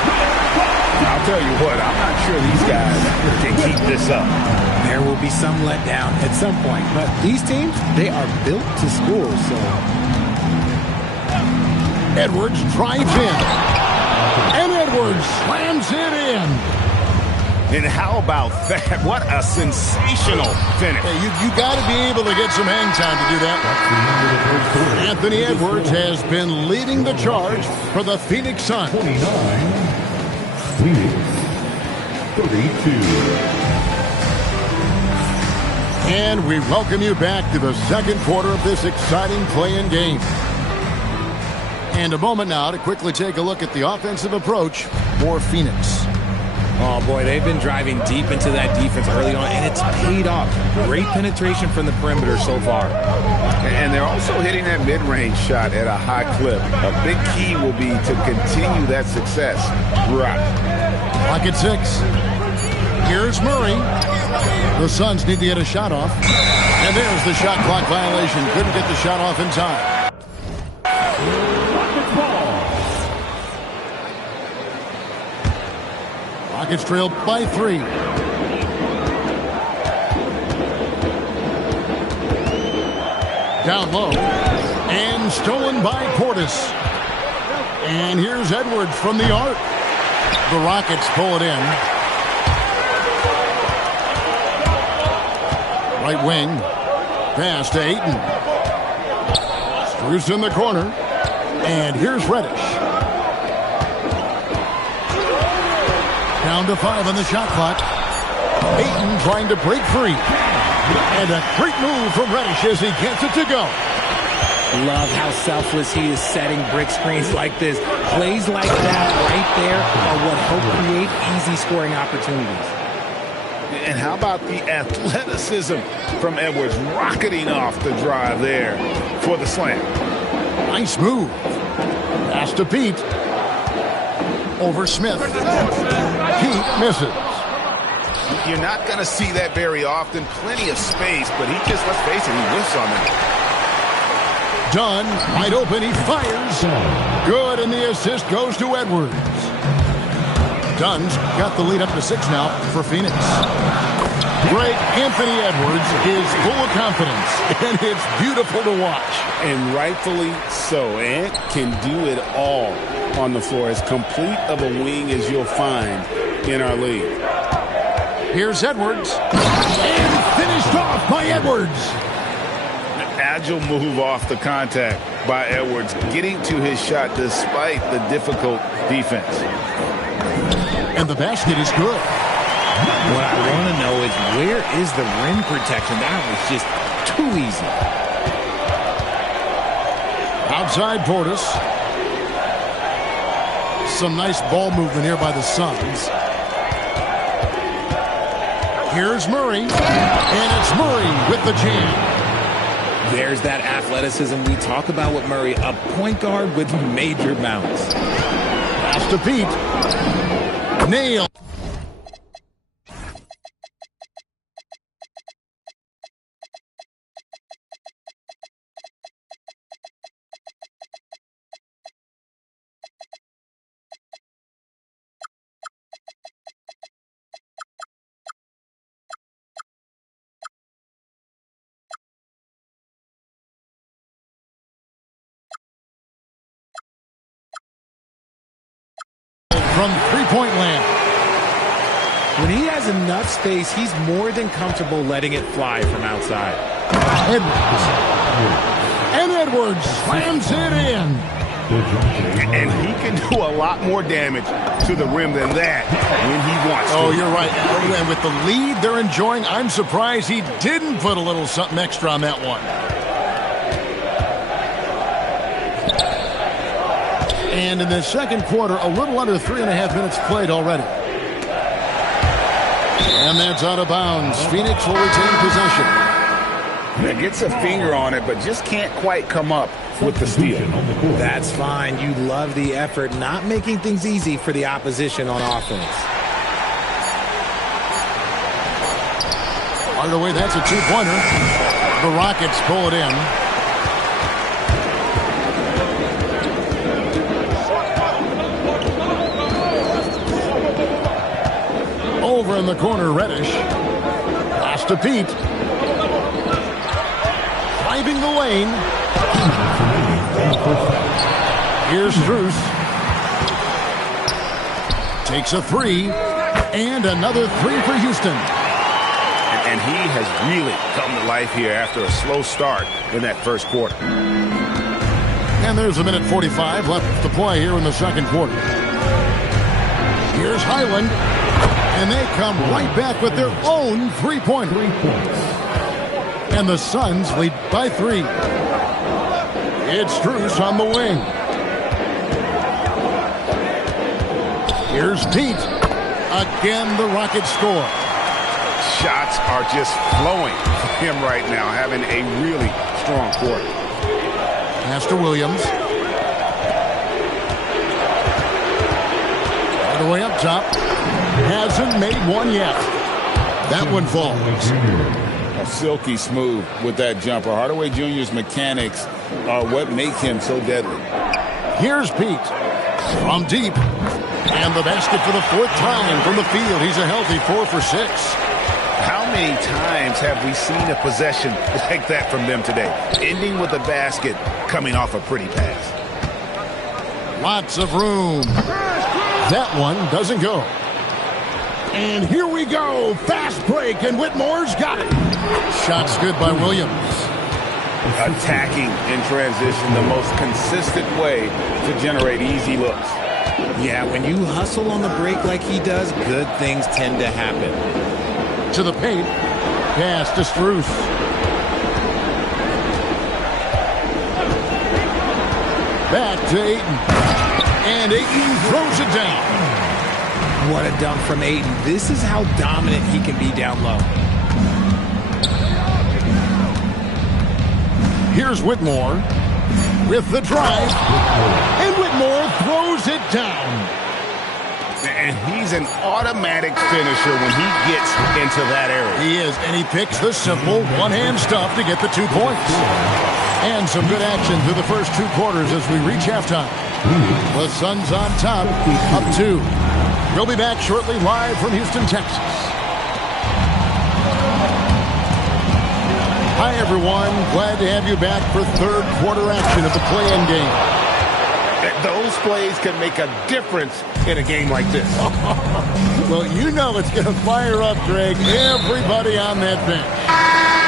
I'll tell you what, I'm not sure these guys can keep this up. There will be some letdown at some point, but these teams, they are built to score, so. Edwards drives in. And Edwards slams it in. And how about that? What a sensational finish. Hey, you got to be able to get some hang time to do that. Anthony Edwards has been leading the charge for the Phoenix Suns. 29, Phoenix, 32. And we welcome you back to the second quarter of this exciting play-in game. And a moment now to quickly take a look at the offensive approach for Phoenix. Oh, boy, they've been driving deep into that defense early on, and it's paid off. Great penetration from the perimeter so far. And they're also hitting that mid-range shot at a high clip. A big key will be to continue that success throughout. Clock at 6. Here's Murray. The Suns need to get a shot off. And there's the shot clock violation. Couldn't get the shot off in time. Rockets trailed by 3. Down low. And stolen by Portis. And here's Edwards from the arc. The Rockets pull it in. Right wing. Pass to Ayton. Strus in the corner. And here's Reddish. Down to 5 on the shot clock. Ayton trying to break free. And a great move from Reddish as he gets it to go. Love how selfless he is setting brick screens like this. Plays like that right there are what help create easy scoring opportunities. And how about the athleticism from Edwards rocketing off the drive there for the slam. Nice move. Pass to Pete. Over Smith. Pete misses. You're not going to see that very often. Plenty of space, but he just, let's face it, he whiffs on it. Dunn, wide open, he fires. Good, and the assist goes to Edwards. Dunn's got the lead up to 6 now for Phoenix. Great Anthony Edwards is full of confidence, and it's beautiful to watch. And rightfully so. Ant can do it all on the floor. As complete of a wing as you'll find in our league. Here's Edwards. And finished off by Edwards. Agile move off the contact by Edwards, getting to his shot despite the difficult defense. And the basket is good. What I want to know is where is the rim protection? That was just too easy. Outside Portis. Some nice ball movement here by the Suns. Here's Murray. And it's Murray with the jam. There's that athleticism we talk about with Murray. A point guard with major bounce. Pass to Pete. Nail. From three-point land. When he has enough space, he's more than comfortable letting it fly from outside. Edwards. And Edwards slams it in. And he can do a lot more damage to the rim than that when he wants to. Oh, you're right. And with the lead they're enjoying, I'm surprised he didn't put a little something extra on that one. And in the second quarter, a little under 3.5 minutes played already. And that's out of bounds. Phoenix will retain possession. Yeah, gets a finger on it, but just can't quite come up with the steal. That's fine. You love the effort, not making things easy for the opposition on offense. Hardaway, that's a two-pointer. The Rockets pull it in. Over in the corner, Reddish. Pass to Pete. Driving the lane. Here's Strus. Takes a three. And another three for Houston. And he has really come to life here after a slow start in that first quarter. And there's a minute 45 left to play here in the second quarter. Here's Highland. And they come right back with their own three-pointer. And the Suns lead by 3. It's Strus on the wing. Here's Pete. Again, the Rockets score. Shots are just flowing for him right now, having a really strong quarter. Pass to Williams. All the way up top. Hasn't made one yet. That one falls. Silky smooth with that jumper. Hardaway Jr.'s mechanics are what make him so deadly. Here's Pete from deep. And the basket for the 4th time from the field. He's a healthy 4 for 6. How many times have we seen a possession like that from them today? Ending with a basket coming off a pretty pass. Lots of room. That one doesn't go. And here we go. Fast break, and Whitmore's got it. Shot's good by Williams. Attacking in transition, the most consistent way to generate easy looks. Yeah, when you hustle on the break like he does, good things tend to happen. To the paint. Pass to Strus. Back to Ayton. And Ayton throws it down. What a dunk from Ayton. This is how dominant he can be down low. Here's Whitmore with the drive. And Whitmore throws it down. And he's an automatic finisher when he gets into that area. He is, and he picks the simple one-hand stuff to get the 2 points. And some good action through the first 2 quarters as we reach halftime. The Suns on top, up 2. We'll be back shortly live from Houston, Texas. Hi, everyone. Glad to have you back for third quarter action of the play-in game. Those plays can make a difference in a game like this. Well, you know it's going to fire up, Greg. Everybody on that bench.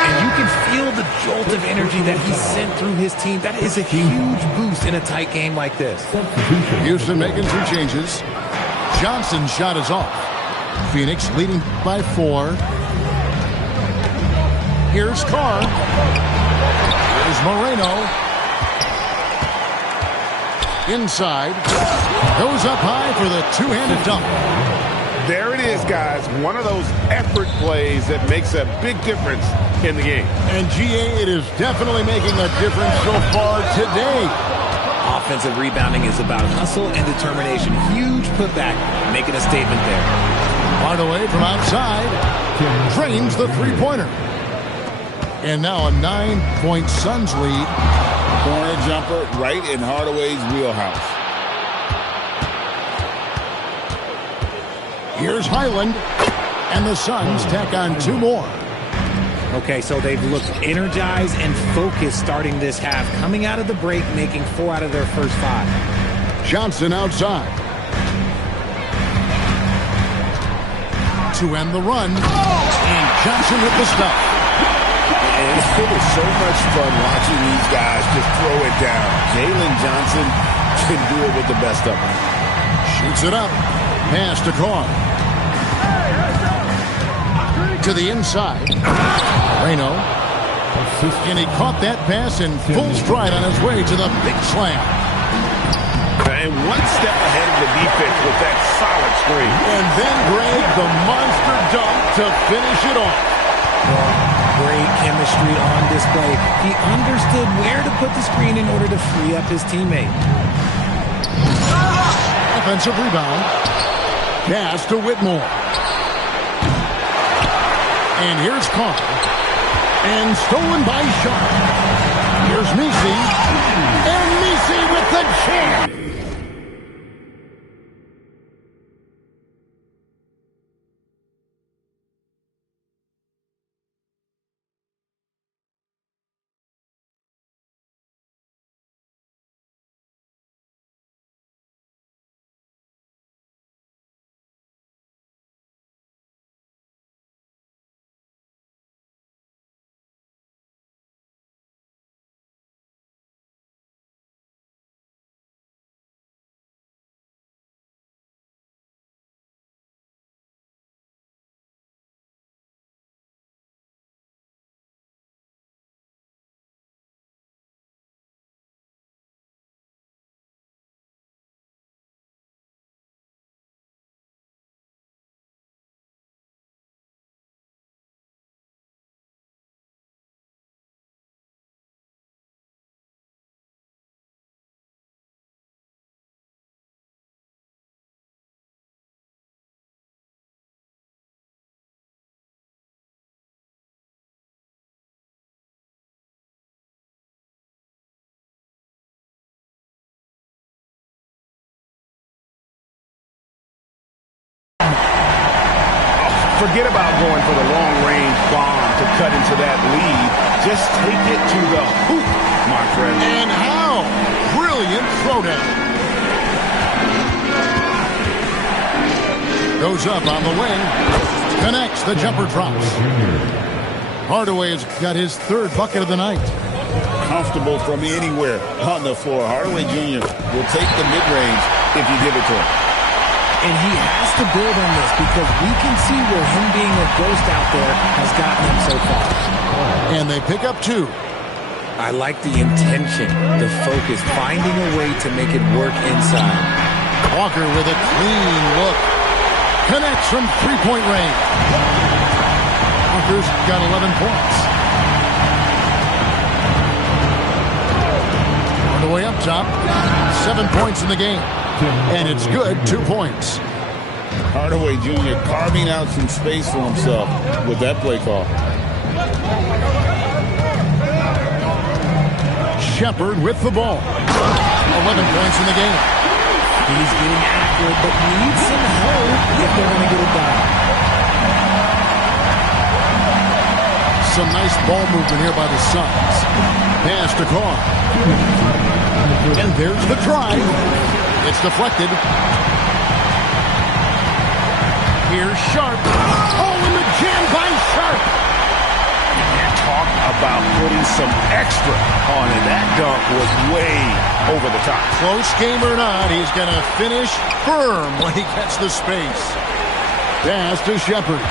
And you can feel the jolt of energy that he sent through his team. That is a huge boost in a tight game like this. Houston making 2 changes. Johnson's shot is off. Phoenix leading by 4. Here's Carr. Here's Moreno. Inside. Goes up high for the two-handed dunk. There it is, guys. One of those effort plays that makes a big difference in the game. And GA, it is definitely making a difference so far today. Offensive rebounding is about hustle and determination. Huge putback, making a statement there. Hardaway from outside drains the three-pointer. And now a 9-point Suns lead. Corner jumper right in Hardaway's wheelhouse. Here's Highland. And the Suns tack on 2 more. Okay, so they've looked energized and focused starting this half. Coming out of the break, making 4 out of their first 5. Johnson outside. To end the run. And Johnson with the stop. And it was so much fun watching these guys just throw it down. Jalen Johnson can do it with the best of them. Shoots it up. Pass to Carr. To the inside. Moreno. And he caught that pass in full stride on his way to the big slam. And one step ahead of the defense with that solid screen. And then Greg, the monster dunk to finish it off. Great chemistry on display. He understood where to put the screen in order to free up his teammate. Offensive rebound. Pass to Whitmore. And here's Carr. And stolen by Sharp. Here's Messi. And Messi with the jam. Forget about going for the long-range bomb to cut into that lead. Just take it to the hoop, my friend. And how? Brilliant throwdown. Goes up on the wing. Connects. The jumper drops. Hardaway's got his 3rd bucket of the night. Comfortable from anywhere on the floor. Hardaway Jr. will take the mid-range if you give it to him. And he has to build on this because we can see where him being a ghost out there has gotten him so far. And they pick up 2. I like the intention, the focus, finding a way to make it work inside. Walker with a clean look. Connects from three-point range. Walker's got 11 points. On the way up top, 7 points in the game. And it's good, 2 points. Hardaway Jr. carving out some space for himself with that play call. Shepard with the ball. 11 points in the game. He's getting after it, but needs some help if they're going to get it done. Some nice ball movement here by the Suns. Pass to Carr. And there's the try. It's deflected. Here's Sharp. Oh, and the jam by Sharp. And talk about putting some extra on it. That dunk was way over the top. Close game or not, he's going to finish firm when he gets the space. Pass to Shepard.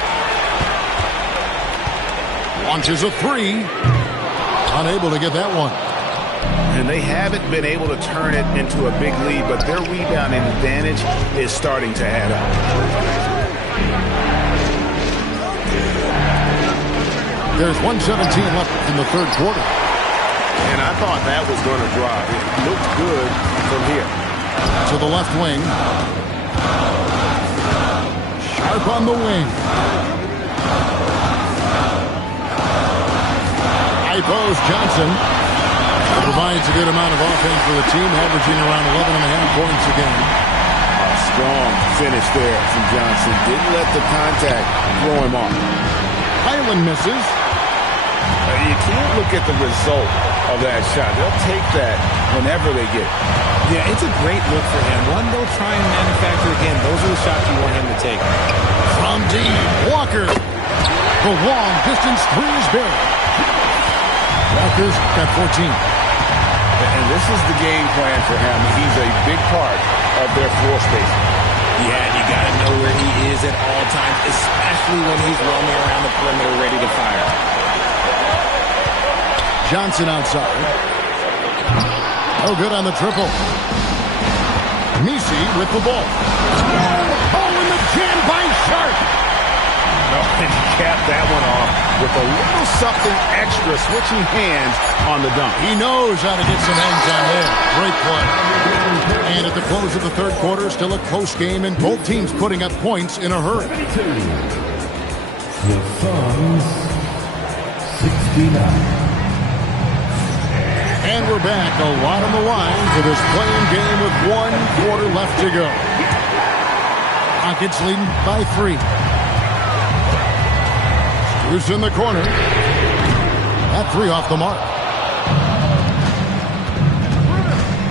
Launches a three. Unable to get that one. And they haven't been able to turn it into a big lead, but their rebounding advantage is starting to add up. There's 1:17 left in the third quarter. And I thought that was going to drop. It looked good from here. To the left wing. Sharp on the wing. High post, Johnson. Provides a good amount of offense for the team, averaging around 11.5 points a game. A strong finish there from Johnson. Didn't let the contact throw him off. Highland misses. You can't look at the result of that shot. They'll take that whenever they get it. Yeah, it's a great look for him. One they'll try and manufacture again. Those are the shots you want him to take. From deep, Walker. The long distance three is big. Walker's got 14. And this is the game plan for him. He's a big part of their floor spacing. Yeah, you got to know where he is at all times, especially when he's roaming around the perimeter ready to fire. Johnson outside. Oh, good on the triple. Messi with the ball. Oh, and the jam by Sharp. No, and he capped that one off with a little something extra, switching hands on the dunk. He knows how to get some hands on there. Great play. And at the close of the third quarter, still a close game, and both teams putting up points in a hurry. The Suns, 69. And we're back, a lot on the line for this playing game with 1 quarter left to go. Rockets leading by 3. Bruce in the corner. That 3 off the mark.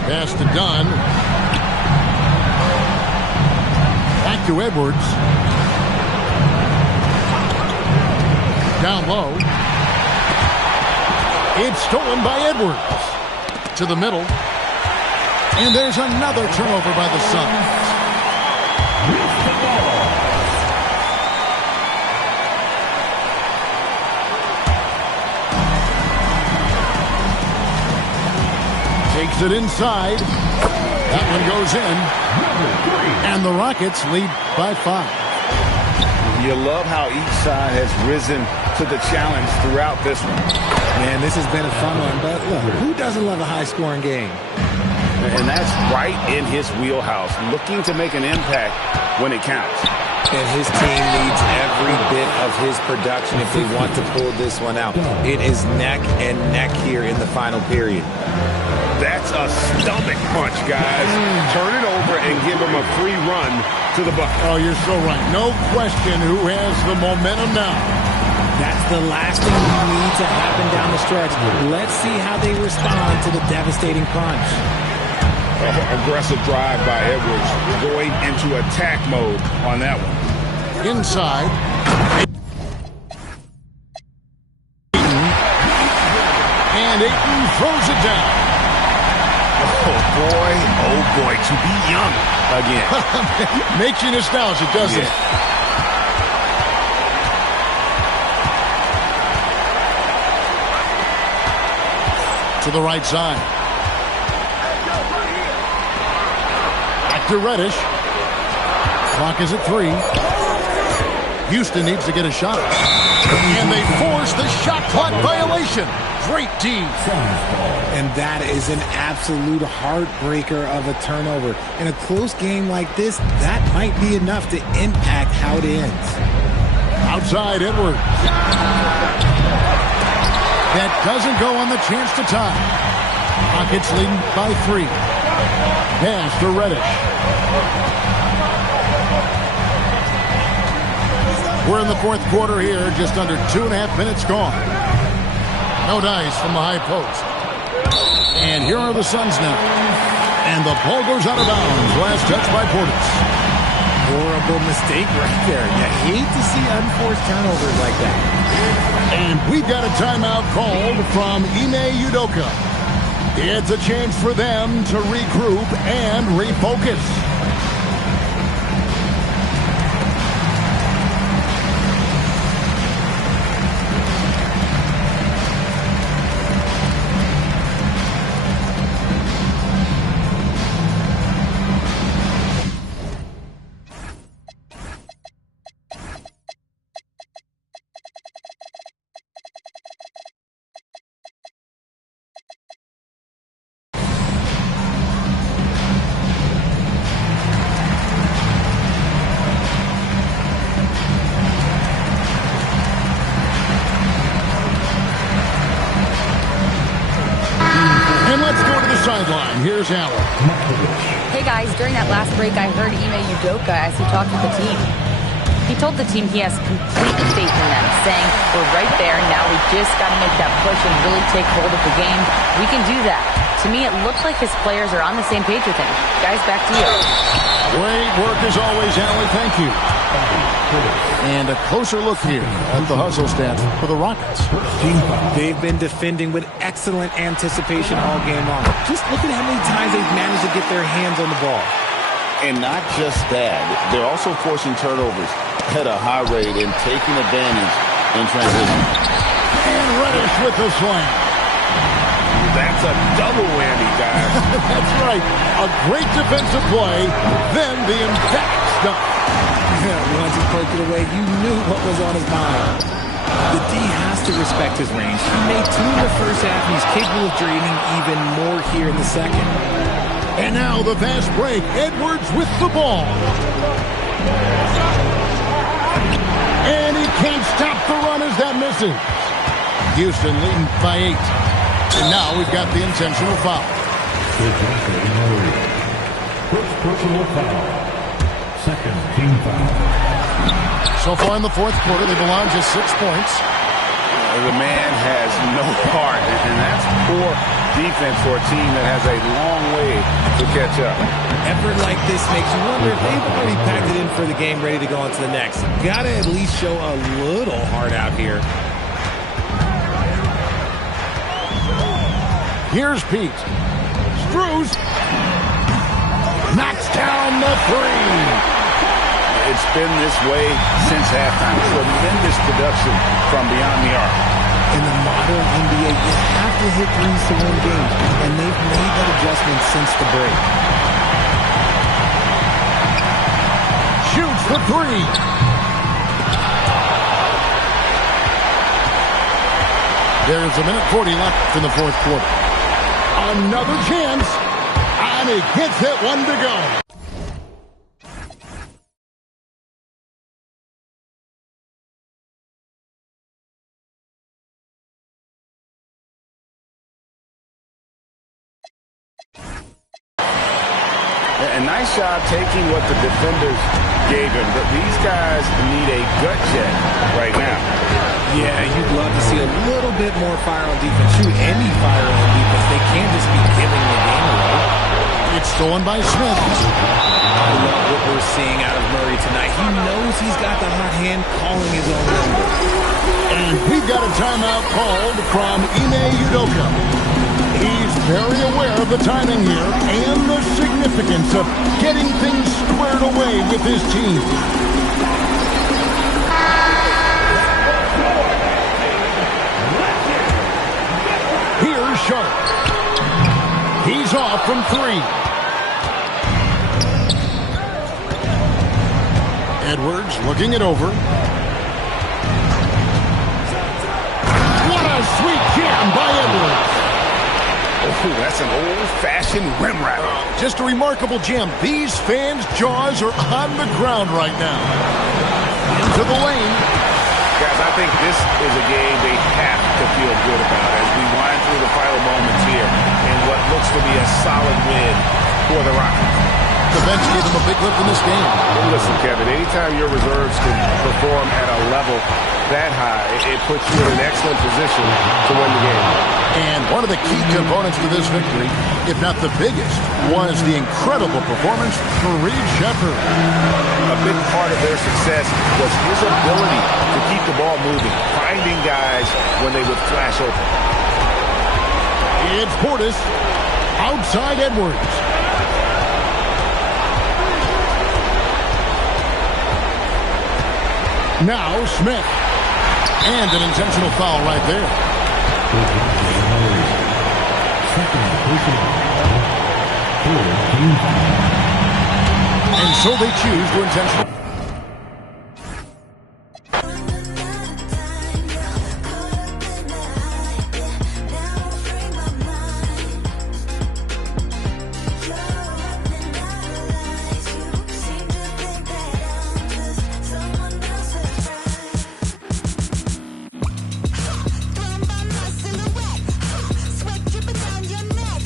Pass to Dunn. Back to Edwards. Down low. It's stolen by Edwards. To the middle. And there's another turnover by the Suns. Takes it inside. That one goes in. And the Rockets lead by 5. You love how each side has risen to the challenge throughout this one. Man, this has been a fun one, but look, who doesn't love a high-scoring game? And that's right in his wheelhouse, looking to make an impact when it counts. And his team needs every bit of his production if they want to pull this one out. It is neck and neck here in the final period. That's a stomach punch, guys. Turn it over and give him a free run to the bucket. Oh, you're so right. No question who has the momentum now. That's the last thing you need to happen down the stretch. Let's see how they respond to the devastating punch. Aggressive drive by Edwards, going into attack mode on that one. Inside. And Ayton throws it down. Oh boy, to be young again. Makes you nostalgic, doesn't it? To the right side. Back to Reddish. Clock is at 3. Houston needs to get a shot. And they force the shot clock violation. Great D. And that is an absolute heartbreaker of a turnover. In a close game like this, that might be enough to impact how it ends. Outside Edwards. That doesn't go on the chance to tie. Rockets leading by 3. Pass to Reddish. We're in the fourth quarter here, just under 2.5 minutes gone. No dice from the high post. And here are the Suns now. And the ball goes out of bounds. Last touch by Portis. Horrible mistake right there. You hate to see unforced turnovers like that. And we've got a timeout called from Ime Udoka. It's a chance for them to regroup and refocus. sideline. Here's Allen. Hey guys, during that last break, I heard Ime Udoka as he talked with the team. He told the team he has complete faith in them, saying, we're right there, now we just got to make that push and really take hold of the game. We can do that. To me, it looked like his players are on the same page with him. Guys, back to you. Great work as always, Allie. Thank you. And a closer look here at the hustle stats for the Rockets. They've been defending with excellent anticipation all game long. Just look at how many times they've managed to get their hands on the ball. And not just that, they're also forcing turnovers at a high rate and taking advantage in transition. And Reddish with the slam. That's a double whammy, guys. That's right. A great defensive play, then the emphatic stuff. Once he poked it away, you knew what was on his mind. The D has to respect his range. He made 2 in the first half, and he's capable of draining even more here in the second. And now the fast break. Edwards with the ball. And he can't stop the run as that misses. Houston leading by 8. And now we've got the intentional foul. First personal foul. Second team foul. So far in the fourth quarter, they've allowed just 6 points. The man has no heart, and that's poor defense for a team that has a long way to catch up. Effort like this makes you wonder if they've already packed it in for the game, ready to go on to the next. Gotta at least show a little heart out here. Here's Pete. Strus knocks down the 3. It's been this way since halftime. Tremendous production from beyond the arc. In the modern NBA, you have to hit threes to win games, and they've made that adjustment since the break. Shoots for 3. There's a minute 40 left in the fourth quarter. Another chance, and he gets it, 1 to go. A nice job taking what the defenders gave him, but these guys need a gut check right now. Yeah, you'd love to see a little bit more fire on defense. Shoot, any fire on defense. They can't just be giving the game away. It's stolen by Smith. I love what we're seeing out of Murray tonight. He knows he's got the hot hand calling his own number. And we've got a timeout called from Ime Udoka. He's very aware of the timing here and the significance of getting things squared away with his team. Here's Sharp. He's off from 3. Edwards looking it over. What a sweet jam by Edwards. Oh, that's an old-fashioned rim rattle. Just a remarkable jam. These fans' jaws are on the ground right now. Into the lane. Guys, I think this is a game they have to feel good about as we wind through the final moments here in what looks to be a solid win for the Rockets. The bench gave them a big lift in this game. Well, listen, Kevin, anytime your reserves can perform at a level that high, it puts you in an excellent position to win the game. And one of the key components to this victory, if not the biggest, was the incredible performance for Reed Sheppard. A big part of their success was his ability to keep the ball moving, finding guys when they would flash open. It's Portis outside Edwards. Now Smith. And an intentional foul right there. And so they choose to intentionally. Sweat dripping down your neck.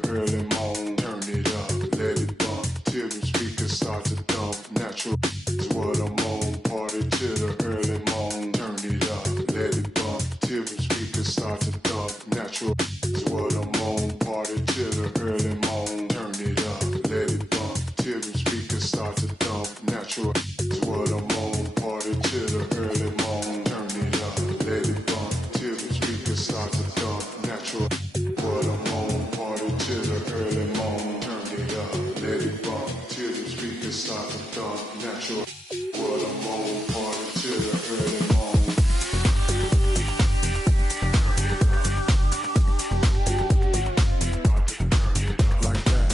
the early morn. Turn it up, let it bump till the speakers start to dump. Natural is what I'm on. Party till the early morn. Turn it up, let it bump till the speakers start to dump. Natural is what I'm on. Party till the early morn. Turn it up, let it bump till the speakers start to dump. Natural is what I'm on. Party till the early morn. Turn it up, let it bump till the speakers start to dump. Natural. What I'm on, party till the early morn. Turn it up, let it bump till the speakers start to dump. Natural. What I'm on, party till the early morn. Like that. Like that.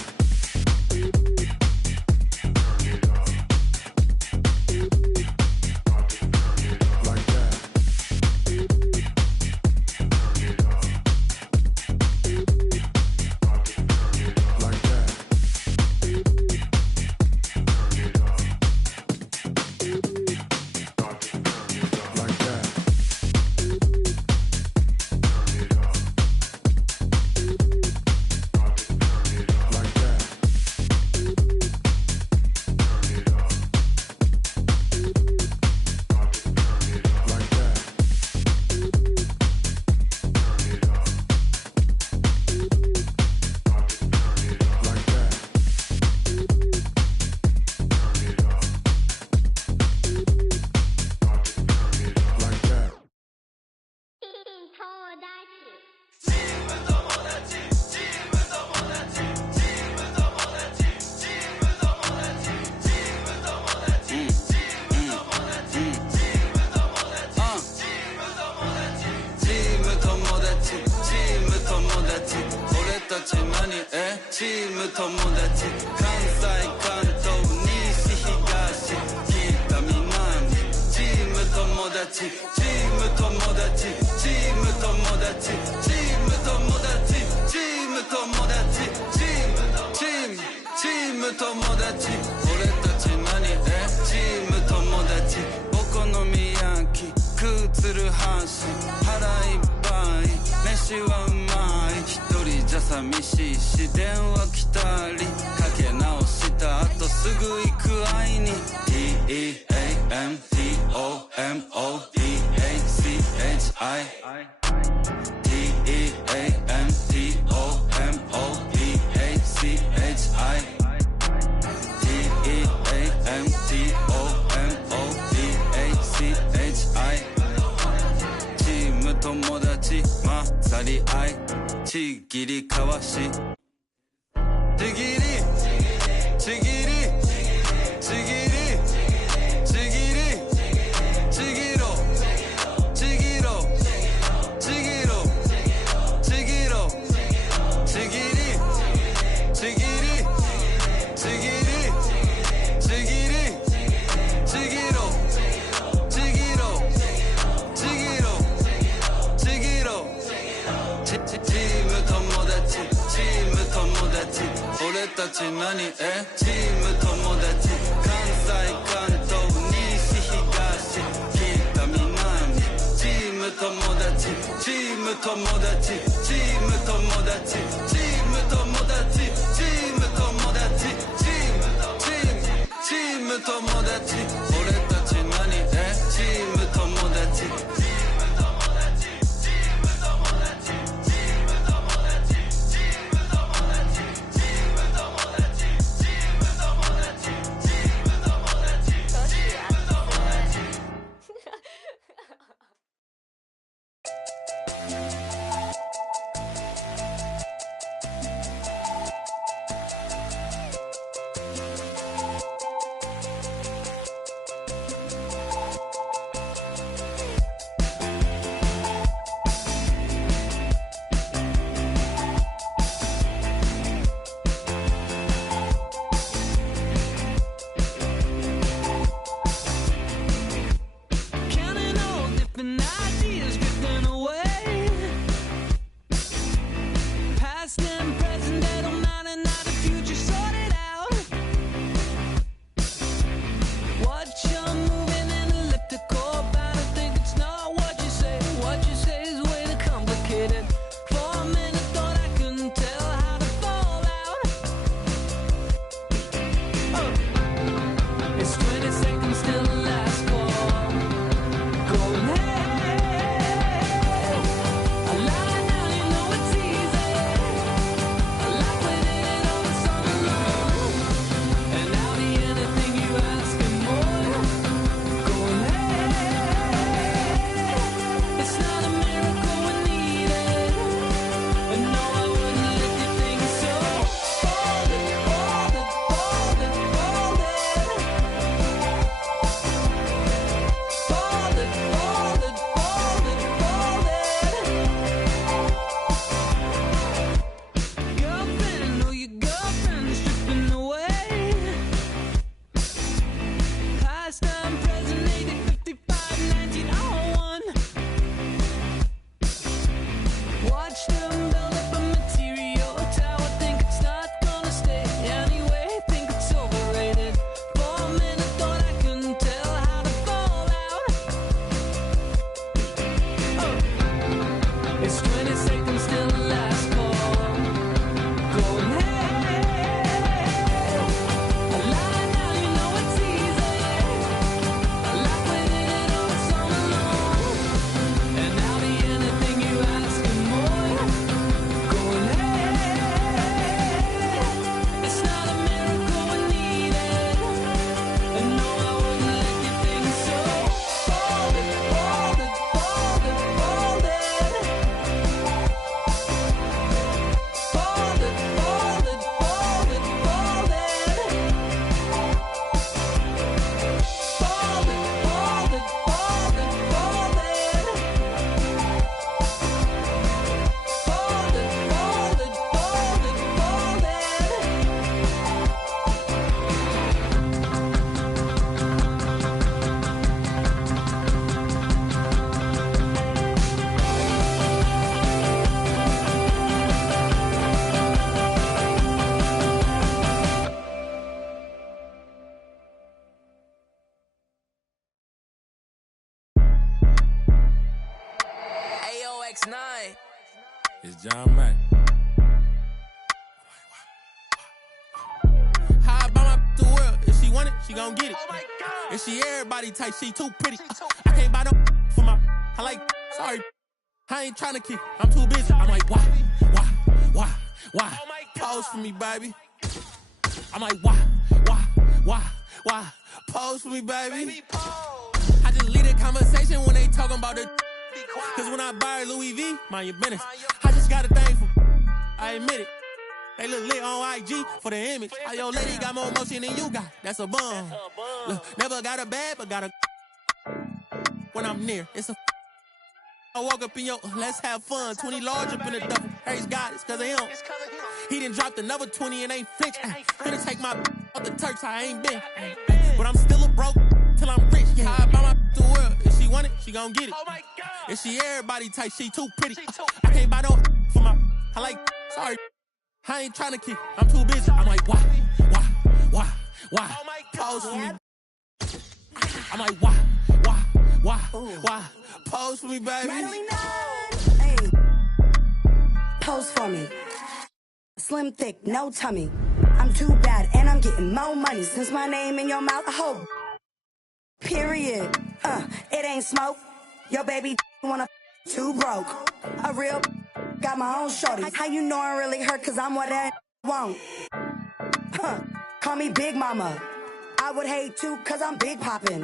John Mack. How I buy my the world? If she want it, she gon' get it. If she everybody type, she too pretty. I can't buy no for my. I like. Sorry, I ain't tryna kick. I'm too busy. I'm like, why? Pose for me, baby. I'm like, why? Pose for me, baby. I just lead a conversation when they talking about the. Cause when I buy Louis V, mind your business. I just got a thing for. I admit it. They look lit on IG for the image. Your lady got more motion than you got. That's a bum. Look, never got a bad, but got a. When I'm near, it's a. I walk up in your, let's have fun. 20 large up in the double. Praise God, it's cause of him. He done dropped another 20 and ain't flinched. Finna take my off the Turks, I ain't been. But I'm still a broke till I'm rich. How I buy my the world. If she want it, she gon' get it. If she everybody type, she too pretty. I can't buy no for my. I like. Sorry, I ain't tryna kick. I'm too busy. I'm like, why? Pose for me. I'm like, why? Pose for me, baby. Hey. Pose for me. Slim, thick, no tummy. I'm too bad and I'm getting more money. Since my name in your mouth, I hope. Period. It ain't smoke. Your baby wanna too broke. A real got my own shorty. How you know I really hurt? Cause I'm what I won't. Call me Big Mama. I would hate to cause I'm big poppin'.